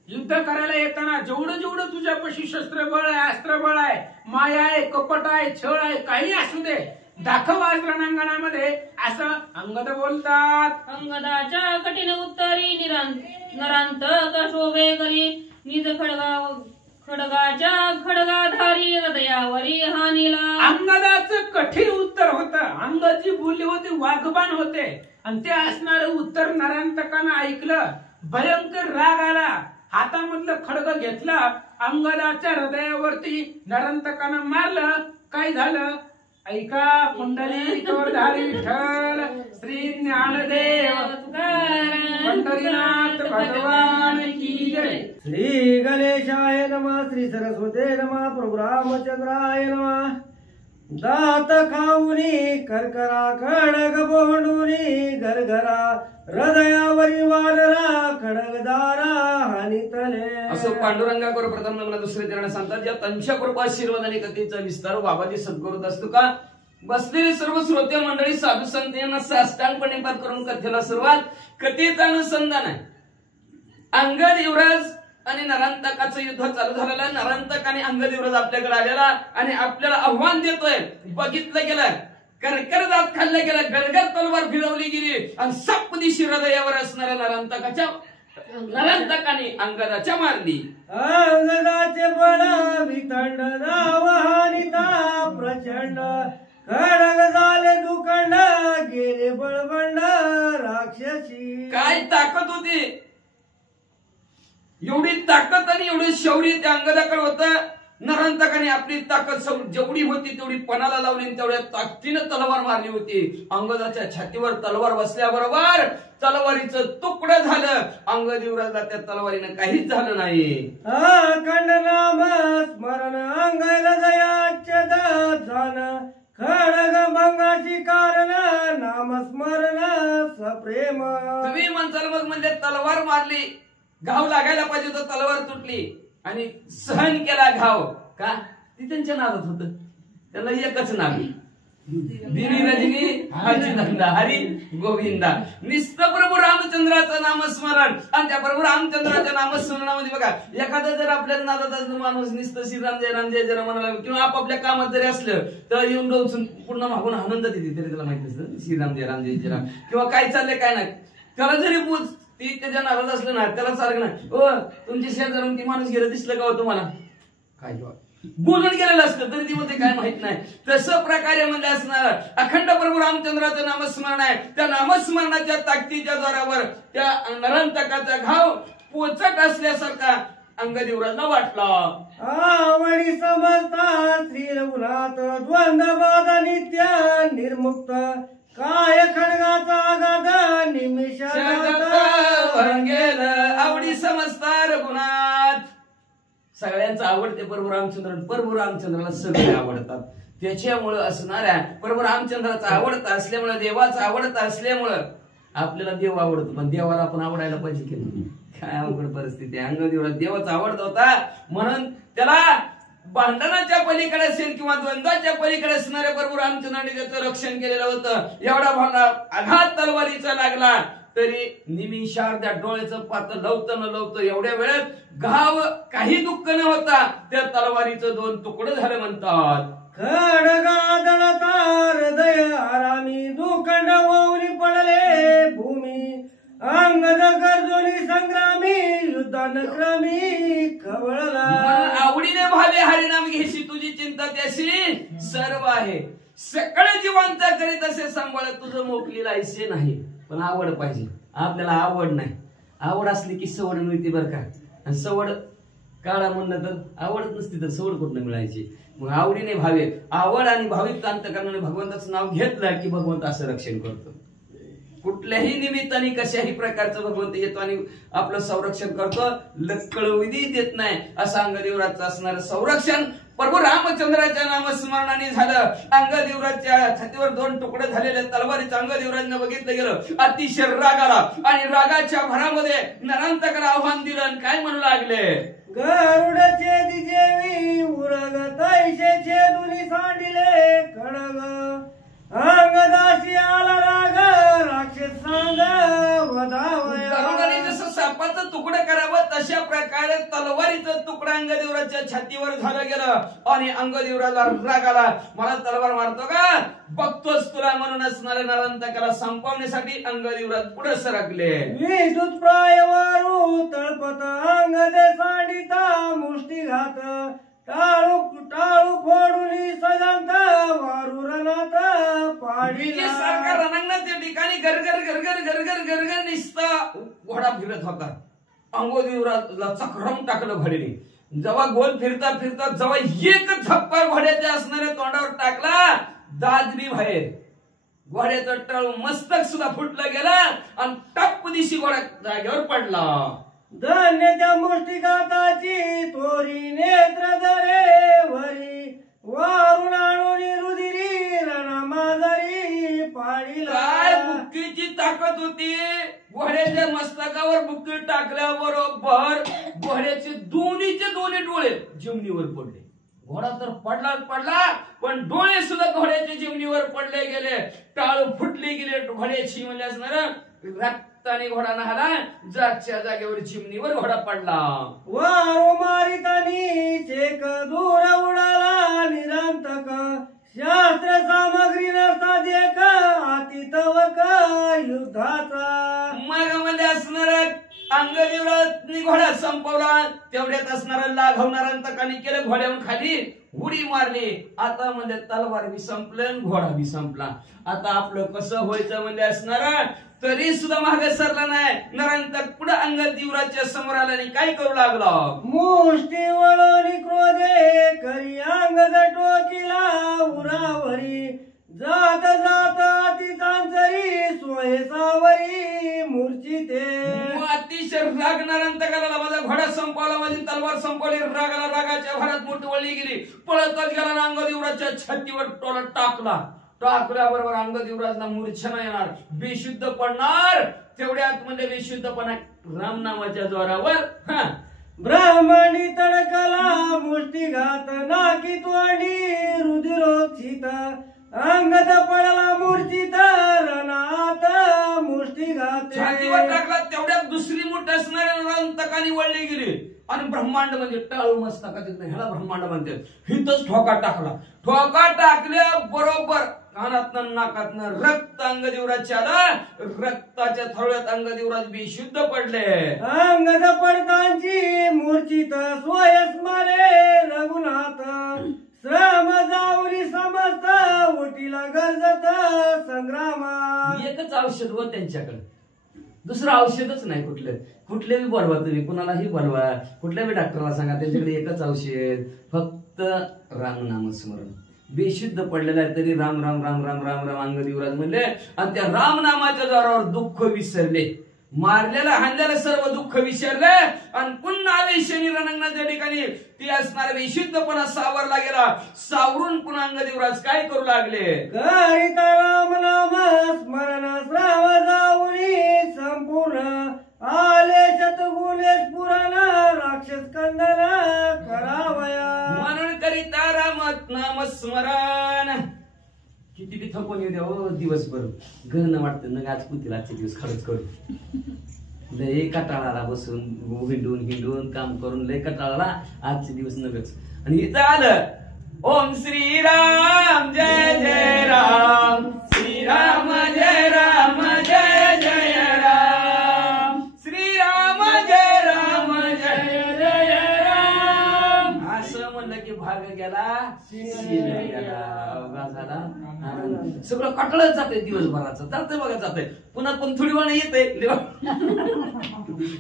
युद्ध करायला येताना जेवढं जेवढं तुझ्यापाशी शस्त्रबळ आहे, अस्त्रबळ आहे, माया आहे, कपट आहे, छळ आहे, काही असू दे, दाखव आज रणांगणामध्ये असं अंगद बोलतात. अंगदाच्या कठीण उत्तरी नरांतक शोभे करी निज खडगाच्या खडगाधारी हृदयावरी हानीला. अंगदाचं कठीण उत्तर होतं. अंगद जी बोलली होती वाघबाण होते आणि ते असणारं उत्तर नरांतकानं ऐकलं. भयंकर राग आला. हातामधलं खडग घेतला. अंगदाच्या हृदयावरती नरांतकानं मारलं. काय झालं ऐका. पुंडलिकवरधारी विठ्ठल श्री ज्ञानदेव पंढरीनाथ भगवान की जय. श्री गणेशाय नमः. श्री सरस्वते नमः. प्रभु रामचंद्राय नमः. दात खाऊनी करकरा खडग बोंडुनी घरघरा हृदयावरी वानरा खडगदारा हानितले. असो पांडुरंगाकर प्रथम नमला दुसरे चरण सांगतात. या त्यांच्या कृपा आशीर्वाद आणि कथेचा विस्तार बाबाजी सद्गुरूत असतो का. बसलेले सर्व श्रोते मंडळी साधू संत यांना साष्टांगपणे पाठ करून कथेला सुरुवात. कथेचं अनुसंधान आहे. अंगद युवराज आणि नरांतकाचं युद्ध चालू झालेलं. नरांतक आणि अंगद युवराज आपल्याकडे आलेला आणि आपल्याला आव्हान देतोय. बघितलं गेलं, करकर दात खाल्लं गेलं, गरगर तलवार फिरवली गेली आणि सपदिशी हृदयावर असणाऱ्या नरांतकाने अंगदाच्या मारली. अंगदाचे बळ वितंड धावहानिता प्रचंड खडग झाले दुखंड गेले बळबंड राक्षसी. काय ताकद होती, एवढी ताकद आणि एवढी शौर्य त्या अंगदाकडे होतं. नरांतकाने आपली ताकद जेवढी होती तेवढी पणाला लावली, तेवढ्या ताकदीनं तलवार मारली होती. अंगदाच्या छातीवर तलवार बसल्याबरोबर तलवारीचं तुकडं झालं. अंगद युवराजला त्या तलवारीनं काहीच झालं नाही. अखंड नाम स्मरण अंगद दयाचे जाण खडग भंगाची कारण नामस्मरण सप्रेम. तुम्ही म्हणसाल मग म्हणजे तलवार मारली, घाव लागायला पाहिजे तर तलवार तुटली आणि सहन केला घाव का? ती त्यांच्या नादात होत. त्याला एकच नाव दिनी रजनी हरिनंदा हरी गोविंदा. निस्त प्रभू रामचंद्राचं नामस्मरण आणि त्या प्रभू रामचंद्राच्या नामस्मरणामध्ये बघा, एखादा जर आपल्या नादात असलं माणूस निस्त श्रीराम जय राम जय जरा म्हणाला किंवा आपापल्या कामात जरी असलं तर येऊन डोचून पूर्ण मागून आनंद देते, तरी त्याला माहिती असतं श्रीराम जय राम जय जय राम किंवा काय चाललंय काय नाही. त्याला जरी पूज ती त्याच्या नादात असलं ना, त्याला सारखं नाही ओ तुमच्या शेजारून ती माणूस गेलं दिसलं का हो तुम्हाला, काय बोलून गेलेलं असतं तरी ती मध्ये काय माहित नाही. तसं प्रकारे म्हणजे असणार अखंड प्रभू रामचंद्राचं नामस्मरण आहे. त्या नामस्मरणाच्या ताकदीच्या जोरावर त्या नरांतकाचा घाव पोचट असल्यासारखा अंगद युवराजला वाटला. आवडी समजता श्री रघुनाथ द्वंद्ववाद नित्य निर्मुक्त काय खडगाचा आघात आवडी समजता रघुनाथ. सगळ्यांचं आवडते प्रभू रामचंद्र. प्रभू रामचंद्राला सगळे आवडतात. त्याच्यामुळं असणाऱ्या प्रभू रामचंद्राचा आवडता असल्यामुळं, देवाचा आवडता असल्यामुळं आपल्याला देव आवडतो. पण देवाला आपण आवडायला पाहिजे की नाही? काय अवघड परिस्थिती आहे. अंगद युवराज देवाचा आवडता होता म्हणून त्याला भांडणाच्या पलीकडे असेल किंवा द्वंद्वाच्या पलीकडे असणाऱ्या प्रभू रामचंद्राने त्याचं रक्षण केलेलं होतं. एवढा आघात तलवारीचा लागला तरी निमिषार त्या डोळ्याचं पात लवतं न लवतं एवढ्या वेळेत घाव काही दुःख न होता त्या तलवारीचं 2 तुकडं झालं म्हणतात. खडगा दळता हृदय आरामी दुखंड वावरी पडले भूमी अंगद गर्जोनी संग्रामी युद्धान क्रमी खवळला. आवडीने भावे हरिनाम घेशी तुझी चिंता त्याशी सर्व आहे. सगळे जीवांत करीत असे सांभाळ तुझं मोकलीला ऐसे नाही. पण आवड पाहिजे. आपल्याला आवड नाही. आवड असली की सवड मिळते बरं का. आणि सवड काढा म्हणलं तर आवडत नसती तर सवड कुठनं मिळायची. मग आवडीने भावे आवड आणि भाविक अंतकरणाने भगवंताचं नाव घेतलं की भगवंत असं रक्षण करतो. कुठल्याही निमित्ताने कशाही प्रकारचं भगवंत येतो आणि आपलं संरक्षण करतो. लक्कळविधी देत नाही. असं अंगद युवराजचं असणारं संरक्षण प्रभू रामचंद्राच्या नामस्मरणाने झालं. अंगद युवराजच्या छातीवर 2 तुकडे झालेले तलवारीचं अंगद युवराजनं बघितलं गेलं. अतिशय राग आला आणि रागाच्या भरामध्ये नरांतकाला आव्हान दिलं आणि काय म्हणू लागले, गरुडचे दिजेवी उरग तैशेचे दुनी सांडिले खडग अंगदाशी आला राग राक्षस सांग वधावया. गरुडाने जसं सापाचं तुकडं करावं तशा प्रकारे तलवारीचं तुकडं अंगद युवराजच्या छातीवर झालं गेलं आणि अंगद युवराजला राग आला. मला तलवार मारतो का बघतोच तुला म्हणून असणाऱ्या नरांतकाला संपवण्यासाठी अंगद युवराज पुढे सरकले. विद्युत प्रायवारू तळपत अंगदे सांडिता मुष्टीघात टाळू टाळू फोडून सजांत वारू रणात पाडीला. सारखा रणांगणाच्या ठिकाणी गरगर गरगर गरगर गरगर निसता घोडा फिरत होता. अंगद युवराजला चक्रम टाकलं घोड्याने. जेव्हा गोल फिरता फिरता जेव्हा एक झप्पा घोड्याच्या असणाऱ्या तोंडावर टाकला दादरी बाहेर. घोड्याचं टाळू मस्तक सुद्धा फुटलं गेलं आणि टप्प दिशी घोडा जागेवर पडला. धन्य त्या मुष्टिघाताची तोरी नेत्र धरे वरी वारून आणून रुधिरी रणा माझरी पाडीला. काय बुक्कीची ताकद होती. घोड्याच्या मस्तकावर बुक्की टाकल्याबरोबर घोड्याचे दोन्हीचे दोन्ही डोळे जमिनीवर पडले. घोडा तर पडला पण डोळे सुद्धा घोड्याच्या जमिनीवर पडले गेले. टाळू फुटले गेले घोड्याची म्हणजे असणार रक्ताने घोडा नाहला, जागच्या जागेवर चिमणीवर घोडा पडला. वारो मारितानी चेक दूर उडाला निरंतक शास्त्र सामग्री नसता देख अतितवक युद्धाचा. मग मध्ये असणार अंगदेवराजनी घोडा संपवला. तेवढ्यात असणारा लाघवणारा अंतकाने केलं घोड्यावर खाली उडी मारली. आता म्हणजे तलवार बी संपलं, घोडा बी संपला. आता आपलं कसं व्हायचं म्हणजे असणार तरी सुद्धा मागे सरला नाही. नंतर पुढे अंगदेवराजच्या समोर आला आणि काय करू लागला. मुष्टी वळून क्रोधे करी अंगद टोकीला उरावरी जात जात अति चांचरी सोय सावरी मूर्छिते. अतिशय रागणार अंतकाला माझा घोडा संपवला, माझी तलवार संपवली. रागाला रागाच्या भरात मोठी वळली गेली. पळतच गेला अंगदेवराजच्या छातीवर टोला टाकला. टाकल्याबरोबर अंगदेवराजला मूर्छना येणार, बेशुद्ध पडणार. तेवढ्यात म्हणजे बेशुद्धपणा रामनामाच्या जोरावर ब्राह्मणी तडकला मुष्टीघात नाकी तोंडी रुधिरोक्षित अंगद पडला मूर्छित रणात मुष्टीघात. छातीवर टाकला. तेवढ्यात दुसरी मूठ असणाऱ्या अंतकाने वळली गेली आणि ब्रह्मांड म्हणजे टाळू मस्तकात ह्याला ब्रह्मांड म्हणते. हिथच ठोका टाकला. ठोका टाकल्या बरोबर कानातनं नाकातनं रक्त अंगदेवराजच्या आलं. रक्ताच्या थोड्यात अंगदेवराज बेशुद्ध पडले. अंगद पडतांची मूर्छित स्वयस्मरे रघुनाथ श्रम जाऊरी समस्त उटीला गरजत संग्रामा. एकच औषध व त्यांच्याकडे, दुसरं औषधच नाही. कुठले बी बोलवा तुम्ही, कुणालाही बोलवा, कुठल्या बी डॉक्टरला सांगा, त्यांच्याकडे एकच औषध, फक्त रामनाम स्मरण. बेशुद्ध पडलेला आहे तरी राम राम राम राम राम राम अंगदेवराज म्हणले आणि त्या रामनामाच्या जोरावर दुःख विसरले. मारलेलं हाणलेलं सर्व दुःख विसरलं आणि पुन्हा आवेशाने रणंगणाच्या ठिकाणी ती असणारा बेशुद्धपणा सावरला गेला. सावरून पुन्हा अंगदेवराज काय करू लागले. करिता राम नाम स्मरण श्राव जाऊनी संपूर्ण आले शतगुणेश पुराण राक्षस कंदन करावया. म्हणून करिता राम नाम स्मरण. किती बी थकून येऊ द्या हो दिवसभर, गहन वाटतं ना आज कुठीला आजचे दिवस खरंच करू. लय कटाळाला बसून हिंडून काम करून लय कटाळाला आजचे दिवस नगच. आणि इथं आलं ओम श्रीराम जय जय राम, श्रीराम जय राम जय जय राम, श्रीराम जय राम जय जय राम. असं म्हणलं की भाग गेला, गेला झाला. सगळं कटळत जाते दिवसभराचं, जाते बघा जाते. पुन्हा पण थोडी वाण येते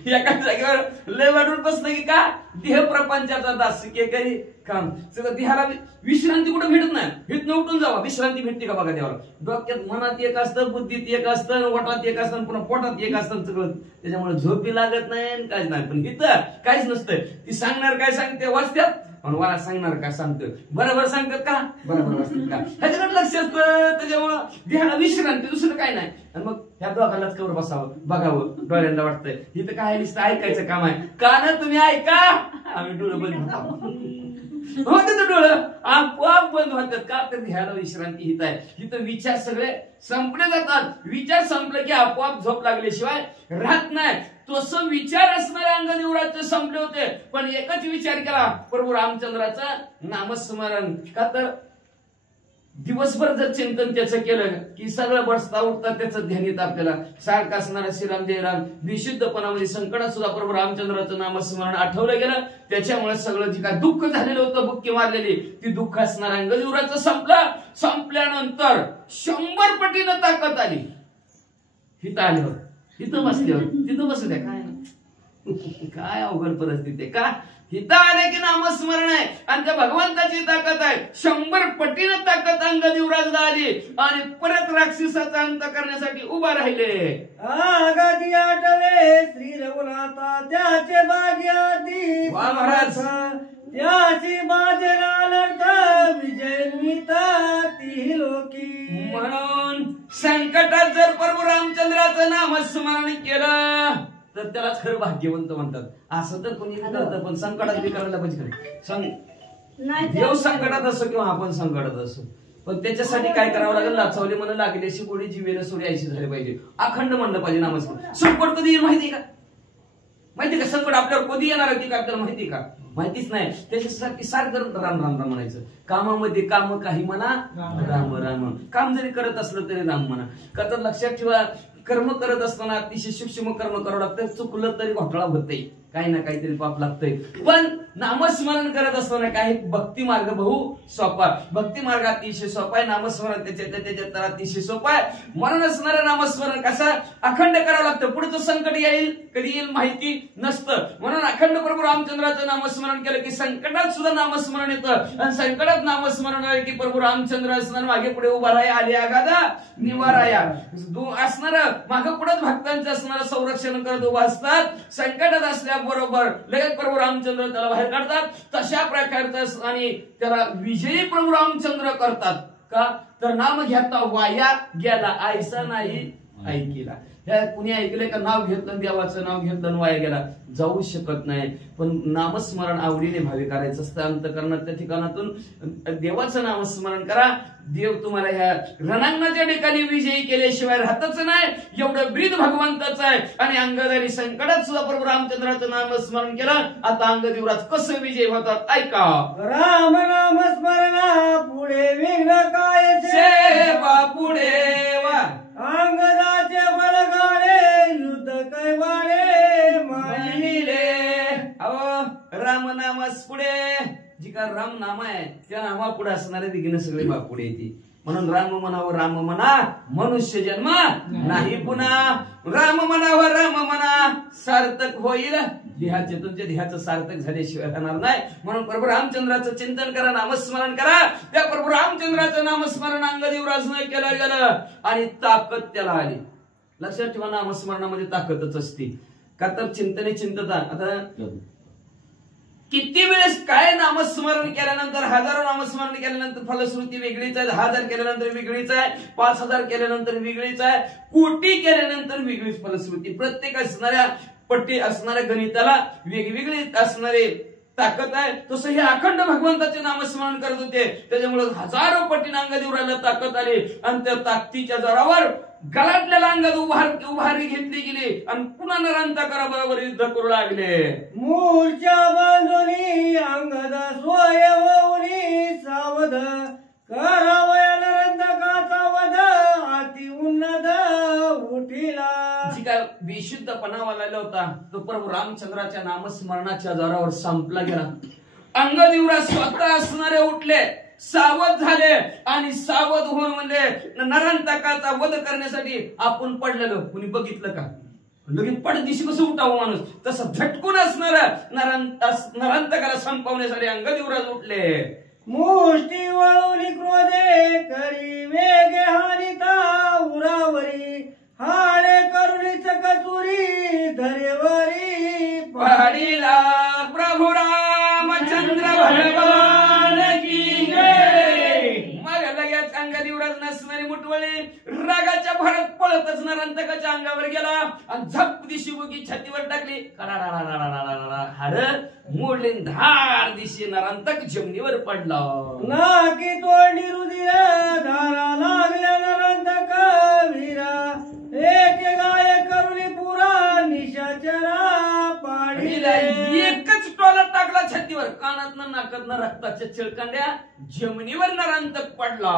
एका जागेवर लय वाढून बसलं की का देह प्रपंचाचा दास के काही काम. सगळं देहाला विश्रांती कुठं भेटत नाही. हितनं उठून जावा, विश्रांती भेटते का बघा देवाला. डोक्यात मनात एक असतं, बुद्धीत एक असतं, वटात एक असतं, पुन्हा पोटात एक असतं सगळं. त्याच्यामुळे झोपी लागत नाही काहीच नाही. पण इथं काहीच नसतं. ती सांगणार काय सांगते वाचत्यात आणि मला सांगणार काय सांगतो बरोबर सांगतात का, बरोबर वाचतात का, ह्याच्याकडे लक्ष असतं. त्याच्यामुळं देहाला विश्रांती, दुसरं काय नाही. आणि मग ह्या दोघांनाच कवर बसावं, बघावं, डोळ्यांना वाटतंय इथं काय नुसतं ऐकायचं काम आहे का ना. तुम्ही ऐका, आम्ही डोळं बंद होते, डोळं आपोआप बंद होतात का तर ध्यान विश्रांती हित आहे. हिथं विचार सगळे संपले जातात. विचार संपले की आपोआप झोप लागल्याशिवाय राहत नाही. तसं विचार असणाऱ्या अंगदेवराजचे संपले होते. पण एकच विचार केला प्रभू रामचंद्राचं नामस्मरण. का तर दिवसभर जर चिंतन त्याचं केलं की सगळं बसता उठता त्याचं ध्यान येतं आपल्याला. सारखं असणारा श्रीराम जयराम विशुद्धपणामध्ये संकटात सुद्धा प्रभू रामचंद्राचं नामस्मरण आठवलं गेलं. त्याच्यामुळे सगळं जे काय दुःख झालेलं होतं, बुक्की मारलेली, ती दुःख असणाऱ्या अंगदेवराचं संपलं. संपल्यानंतर 100 पटीनं ताकद आली. हिथं आल्यावर, तिथं बसल्यावर, तिथं बसू द्या काय अवघड परिस्थिती आहे का. हिथं आले की नामस्मरण आहे आणि त्या भगवंताची ताकद आहे. 100 पटीनं ताकद अंगदेवराजला आली आणि परत राक्षसाचा अंत करण्यासाठी उभा राहिले. आगादी आठवे श्री रघुनाथा त्याचे भाग्यादी महाराज त्याची बाजरालर्थ विजयन्वित ती लोकी. म्हणून संकटात जर प्रभू रामचंद्राचं नामस्मरण केलं तर त्याला खरं भाग्यवंत म्हणतात. असं तर कोणी करतं पण संकटात बी करायला पाहिजे. देव संकटात असो किंवा आपण संकटात असो, पण त्याच्यासाठी काय करावं लागेल? लाचावले मन लागल्याशी गोडी जीवेला सोडी ऐशी झाले पाहिजे, अखंड म्हणलं पाहिजे नामस्मरण. संकट कधी येईल माहिती का? माहिती का संकट आपल्यावर कधी येणार आहे ती का आपल्याला माहिती का? माहितीच नाही. त्याच्यासाठी सारखं राम राम राम म्हणायचं. कामामध्ये काम काही म्हणा, राम राम. काम जरी करत असलं तरी राम म्हणा. का तर लक्षात ठेवा, कर्म करत असताना अतिशय सूक्ष्म कर्म करावं लागतं. चुकलं तरी घोटाळा होतंय, काही ना काहीतरी पाप लागतंय. पण नामस्मरण करत असताना काही भक्ती मार्ग बहु सोपा. भक्ती मार्ग अतिशय सोपा आहे. नामस्मरण त्याच्यात तर अतिशय सोपा आहे. म्हणून असणारं नामस्मरण कसं अखंड करावं लागतं. पुढचं संकट येईल कधी येईल माहिती नसतं. म्हणून अखंड प्रभू रामचंद्राचं नामस्मरण केलं की संकटात सुद्धा नामस्मरण येतं. आणि संकटात नामस्मरण आलं की प्रभू रामचंद्र असणार मागे पुढे उभा राहा, आली आगादा निवाराया असणार, मागे पुढे भक्तांचं असणारं संरक्षण करत उभा असतात. संकटात असल्याबरोबर लगेच प्रभू रामचंद्र त्याला बाहेर काढतात. तशा प्रकारचं आणि त्याला विजयी प्रभू रामचंद्र करतात. का तर नाम घेता वाया गेला, ऐसा नाही ऐकिला. ह्या कुणी ऐकलंय का? नाव घेतलं, देवाचं नाव घेतलं, वाया गेला, जाऊ शकत नाही. पण नामस्मरण आवडीने भावी करायचं असतं. अंतःकरणात त्या ठिकाणातून देवाचं नामस्मरण करा. देव तुम्हाला ह्या रणांगणाच्या ठिकाणी विजयी केल्याशिवाय राहतच नाही. एवढं ब्रीद भगवंताचं आहे. आणि अंगदारी संकटात सुद्धा प्रभू रामचंद्राचं नामस्मरण केलं. आता अंगदेवराज कसं विजयी होतात ऐका. राम नाम स्मरणा पुढे विघ्न काय सेवा पुढे वा अंगदाचे बळगाडे युद्ध कैवाडे मानिले. अहो राम नामस पुढे, जी का राम नाम आहे त्या नामा पुढे असणारे विघ्न सगळे बापुढे येते. म्हणून राम म्हणावं राम म्हणा, मनुष्य जन्म नाही पुन्हा. राम म्हणावं राम म्हणा, सार्थक होईल देहाचे. तुमच्या देहाचं सार्थक झाल्याशिवाय राहणार नाही. म्हणून प्रभू रामचंद्राचं चिंतन करा, नामस्मरण करा. त्या प्रभू रामचंद्राचं नामस्मरण अंगदेवराजनं केलं गेलं आणि ताकद त्याला आली. लक्षात ठेवा, नामस्मरणामध्ये ताकदच असते. का तर चिंतने चिंतता. आता किती वेळेस काय नामस्मरण केल्यानंतर, हजारो नामस्मरण केल्यानंतर फलश्रुती वेगळीच आहे. 10,000 केल्यानंतर वेगळीच आहे, 5,000 केल्यानंतर वेगळीच आहे, कोटी केल्यानंतर वेगळीच फलश्रुती. प्रत्येक असणाऱ्या पट्टी असणाऱ्या गणिताला वेगवेगळी असणारे ताकद आहे. तसं हे अखंड भगवंताचे नामस्मरण करत होते. त्याच्यामुळे हजारो पट्टीने अंगदेवराला ताकद आली. आणि त्या ताकदीच्या जोरावर गलाटलेल्या अंगात उभारी घेतली गेली आणि पुन्हा नरांतकाबरोबर युद्ध करू लागले. मूर्छा बांधुनी अंगदा सोय होऊनी सावध करावया नरंतकाचा वध अति उन्नत उठिला. जी काय बेशुद्धपणा वाला होता तो प्रभू रामचंद्राच्या नामस्मरणाच्या जोरावर संपला गेला. अंगदेवराज स्वतः असणारे उठले, सावध झाले आणि सावध होऊन म्हणजे नरांतकाचा वध करण्यासाठी आपण पडलेलो. कुणी बघितलं का? लगेच पडदिशी कसं उठावं माणूस, तसं झटकून असणार नरांतकाला संपवण्यासाठी अंगदेवराज उठले. मुष्टी वळून क्रोधे करी वेगे हानिता उरावरी हाडे करुणी चकचुरी धरेवरी पहाडीला प्रभू रामचंद्र भगवान की जय. मग लगेच अंगदेवराज नसणारी मुठवली रागाच्या भरात पळतच नरांतकाच्या अंगावर गेला आणि झप दिशी बुगी छातीवर टाकली. हाड मोडले, धार दिशी नरांतक जमिनीवर पडला. नाकी तोंडी रुधिर धारा लागल्या नरांतक वीरा एक गाय करुणी पुरा निशाचरा पाडीला. एकच टोला टाकला छातीवर, कानातनं नाकातनं रक्ताच्या चिळकांड्या जमिनीवर नरांतक पडला.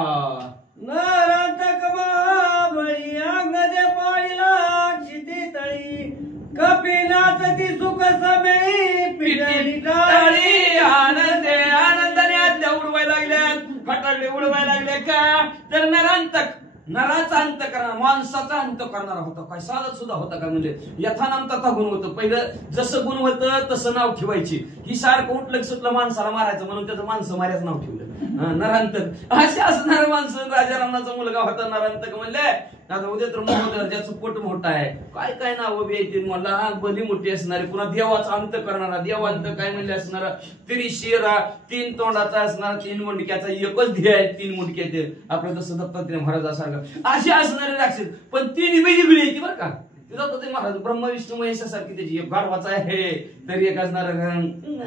नरांतक महाबळी अंगदे पाळीला क्षिती तळी कपिनाथ ती सुख समेळी पिढी टाळी. आनंदाने आतल्या उडवायला लागल्या, फटाकडे उडवायला लागले. का तर नरांतक नराचा अंत करणार, माणसाचा अंत करणारा होता. काय साधत सुद्धा होता का? म्हणजे यथानाम तथा गुण होतं. पहिलं जसं गुण होतं तसं नाव ठेवायची. ही सारखं उठलं सुटलं माणसाला मारायचं म्हणून त्याचं माणसं मार्याचं नाव ठेवलं नरांतक. असे असणारे माणसं. राजारामाचा मुलगा होता नरांतक. म्हणले आता उद्या तर मोठं ज्याचं पोट मोठं आहे, काय काय नाव बी येतील मला. हा बली मोठी असणारे, पुन्हा देवाचा अंत करणारा. देवांत काय म्हणले असणारा, त्रिशिरा 3 तोंडाचा असणार, 3 मुंडक्याचा एकच ध्येय आहे. 3 मुंडक्याचे आपलं जसं दत्तात्रय महाराजासारखं असे असणारे राक्षस. पण 3 वेगळी येते बरं का. दत्तात्रय महाराज ब्रह्मा विष्णू महेशासारखी त्याची एक गाढवाचा आहे, तरी एक असणार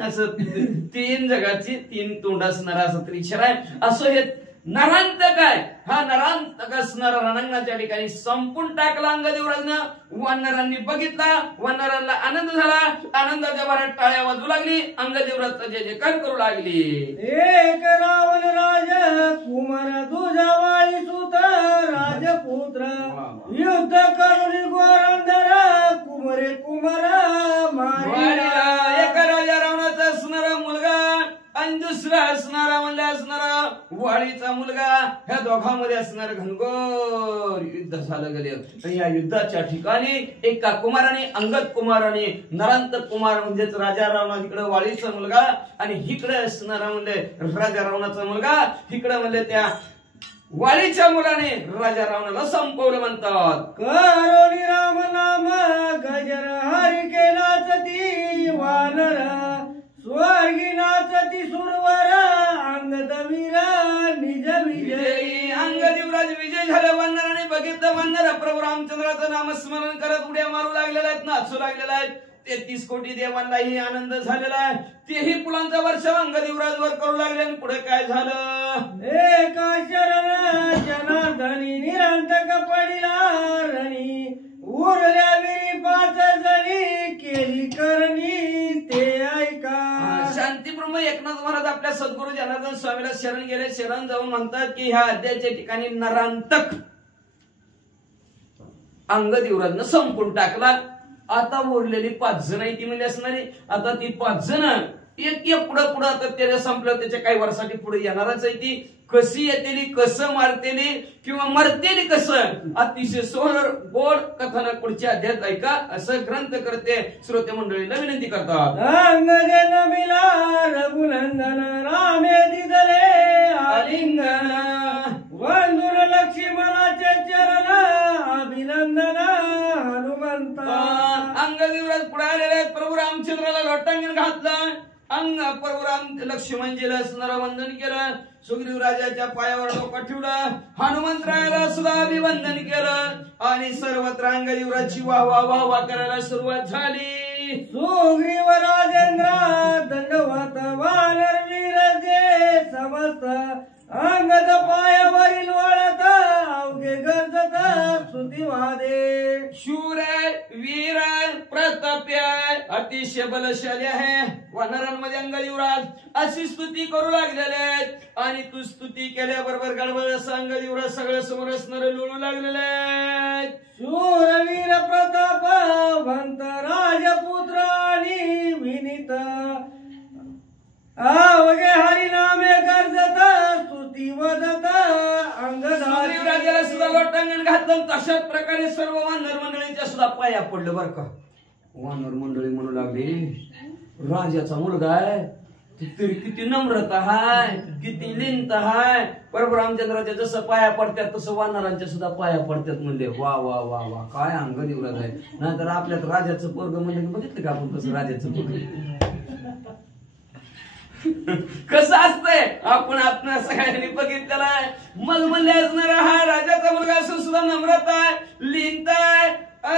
असं 3 जगाची 3 तोंड असणार असं त्रिशिरा आहे. असं हे नरांतक आहे. हा नरांतक असणारा रणांगणाच्या ठिकाणी संपून टाकला अंगदेवराजनं. वानरांनी बघितला, वानरांना आनंद झाला. आनंदाच्या भरात टाळ्या वाजू लागली. अंगदेवराजचा जय जयकार करू लागली. एक रावण राज कुमार तुझा वाळी सुत राजपुत्र युद्ध करून गोरंदर कुमरे कुमार मारिला. एका राजा रावणाचा असणारा मुलगा आणि दुसरा असणारा म्हणले असणारा वाळीचा मुलगा, ह्या दोघांमध्ये असणार घनघोर युद्ध झालं गेले. आणि या युद्धाच्या ठिकाणी एका कुमाराने, अंगद कुमाराने, नरांतक कुमार म्हणजेच राजा रावणा इकडे वाळीचा मुलगा आणि इकडे असणारा म्हणले राजा रावणाचा मुलगा, इकडे म्हणले त्या वाळीच्या मुलाने राजा रावणाला संपवलं म्हणतात. करोनी राम नाम गजर हरी के नाचती वानर स्वर्गी नाचती सुरवर अंगद वीर निज विजयी. अंगदेवराज विजय झाले. वानराने बघितलं. वानर प्रभू रामचंद्राचं नामस्मरण करत उड्या मारू लागलेल्या आहेत, नाचू लागलेल्या आहेत. 33 कोटी देवांनाही आनंद झालेला आहे. तेही फुलांचा वर्षाव अंगदेवराजवर करू लागले. आणि पुढे काय झालं? एका शरण जनार्दनी निरंतक पडिला रणी उरल्या विरी 5 जणी केली करणी ते ऐका. शांतीब्रह्म एकनाथ महाराज आपल्या सद्गुरू जनार्दन स्वामीला शरण गेले. शरण जाऊन म्हणतात की ह्या अध्यायाच्या ठिकाणी नरांतक अंगदेवराजनं संपून टाकला. आता उरलेली 5 जण ती म्हणजे असणारी. आता ती 5 जण एक पुढं पुढं आता त्याला संपलं. त्याच्या काही वर्षासाठी पुढे येणारच आहे. ती कशी येतेली, कसं मारतेली किंवा मरतेली कसं, अतिशय सोहर गोड कथानक पुढच्या अध्यायात ऐका असं ग्रंथ करते श्रोते मंडळीला विनंती करतात. अंगदे नमिला रघुनंदन रामे दिदले आलिंगन वंदुर लक्ष्मणाचे चरण अभिनंदन हनुमंता. अंगदेवराज पुढे आलेले प्रभू रामचंद्राला लोटांगण घातलं. प्रभू राम लक्ष्मणजीला असणारा वंदन केलं. सुग्रीव राजाच्या पायावर डोकं ठेवलं. हनुमंतरायाला सुद्धा अभिवंदन केलं. आणि सर्वत्र अंगदेवराची वाह वाह वाह वाह करायला सुरुवात झाली. सुग्रीव राजेंद्र दंडवत वानर वीर जे समस्त अंगद पायावरील वळत अवघे गरजत स्तुती वादे. शूर आहे, वीर आहे, प्रतापी आहे, अतिशय बलशाली आहे. वानरांमध्ये अंगदेवराज अशी स्तुती करू लागलेले आहेत. आणि तू स्तुती केल्याबरोबर गडबड असं अंगदेवराज सगळं समोर असणारे लोळू लागलेले आहेत. शूरवीर प्रतापवंत राजपुत्र आणि विनीत अवघे हरिनामे गरजत स्तुती वदत अंगधारी. राजाला सुद्धा लोटांगण घातलं. तशाच प्रकारे सर्व वानर मंडळींच्या सुद्धा पाया पडलं. बरं का, वानर मंडळी म्हणू लागली राजाचा मुलगा आहे, तरी किती नम्रता हाय, किती लिंत हाय. प्रभू रामचंद्राच्या जसं पाया पडतात तसं वानरांच्या सुद्धा पाया पडतात. म्हणले वा वा वा वा काय अंगदेवराज आहे. नाहीतर आपल्यात राजाचं पोरग म्हणले बघितलं का आपण कसं राजाचं पोरग कसं असतंय. आपण सगळ्यांनी बघितलेलं आहे. मग म्हणले असणारा हा राजाचा मुलगा असून सुद्धा नम्रता आहे, लिंत आहे,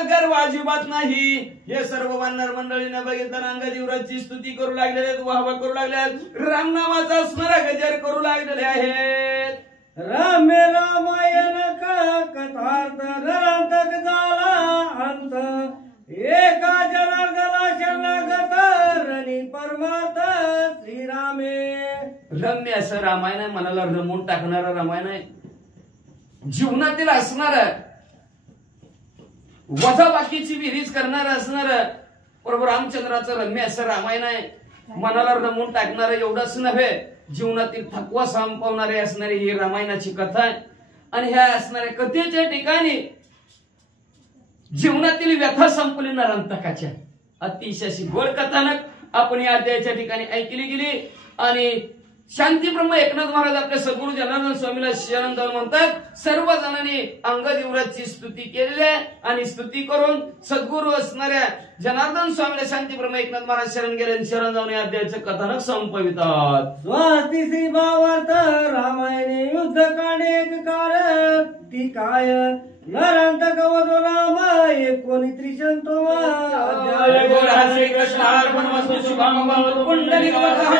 गर्व अजिबात नाही. हे सर्व वानर मंडळीने बघितलं. अंगदेवराजची स्तुती करू लागलेले आहेत, वाहवा करू लागले आहेत. रामनामाचा स्मरा गजर करू लागलेले आहेत. रम्य रामायण कथार्थ नरांतक झाला अंत एका जनार्दना शरणागत रणी परमार्थ श्रीरामे. रम्य असं रामायण आहे, मनाला रमवून टाकणारं रामायण आहे. जीवनातील असणार वजाबाकीची विहीज करणार असणार प्रभू रामचंद्राचं रम्य असं रामायण आहे. मनाला रमवून टाकणारं एवढंच नव्हे, जीवनातील थकवा संपवणारी असणारी ही रामायणाची कथा आहे. आणि ह्या असणाऱ्या कथेच्या ठिकाणी जीवनातील व्यथा संपली नरांतकाच्या. अतिशय अशी गोड कथानक आपण या अध्यायाच्या ठिकाणी ऐकली गेली. आणि शांतीब्रह्म एकनाथ महाराज आपल्या सद्गुरू जनार्दन स्वामीला शरण जाऊन म्हणतात सर्व जणांनी अंगदेवराजची स्तुती केलेली आहे. आणि स्तुती करून सद्गुरू असणाऱ्या जनार्दन स्वामीला शांतीब्रह्म एकनाथ महाराज शरण गेले. शरण जाऊन या अध्यायाचं कथानक संपवितात. स्वाती श्री भावार्थ रामायणे युद्ध कांडे कार ती काय नरांतक वधो नाम 19 श्री कृष्ण अर्पण वस्तु शुभम भवतु पुंडलिक वरदः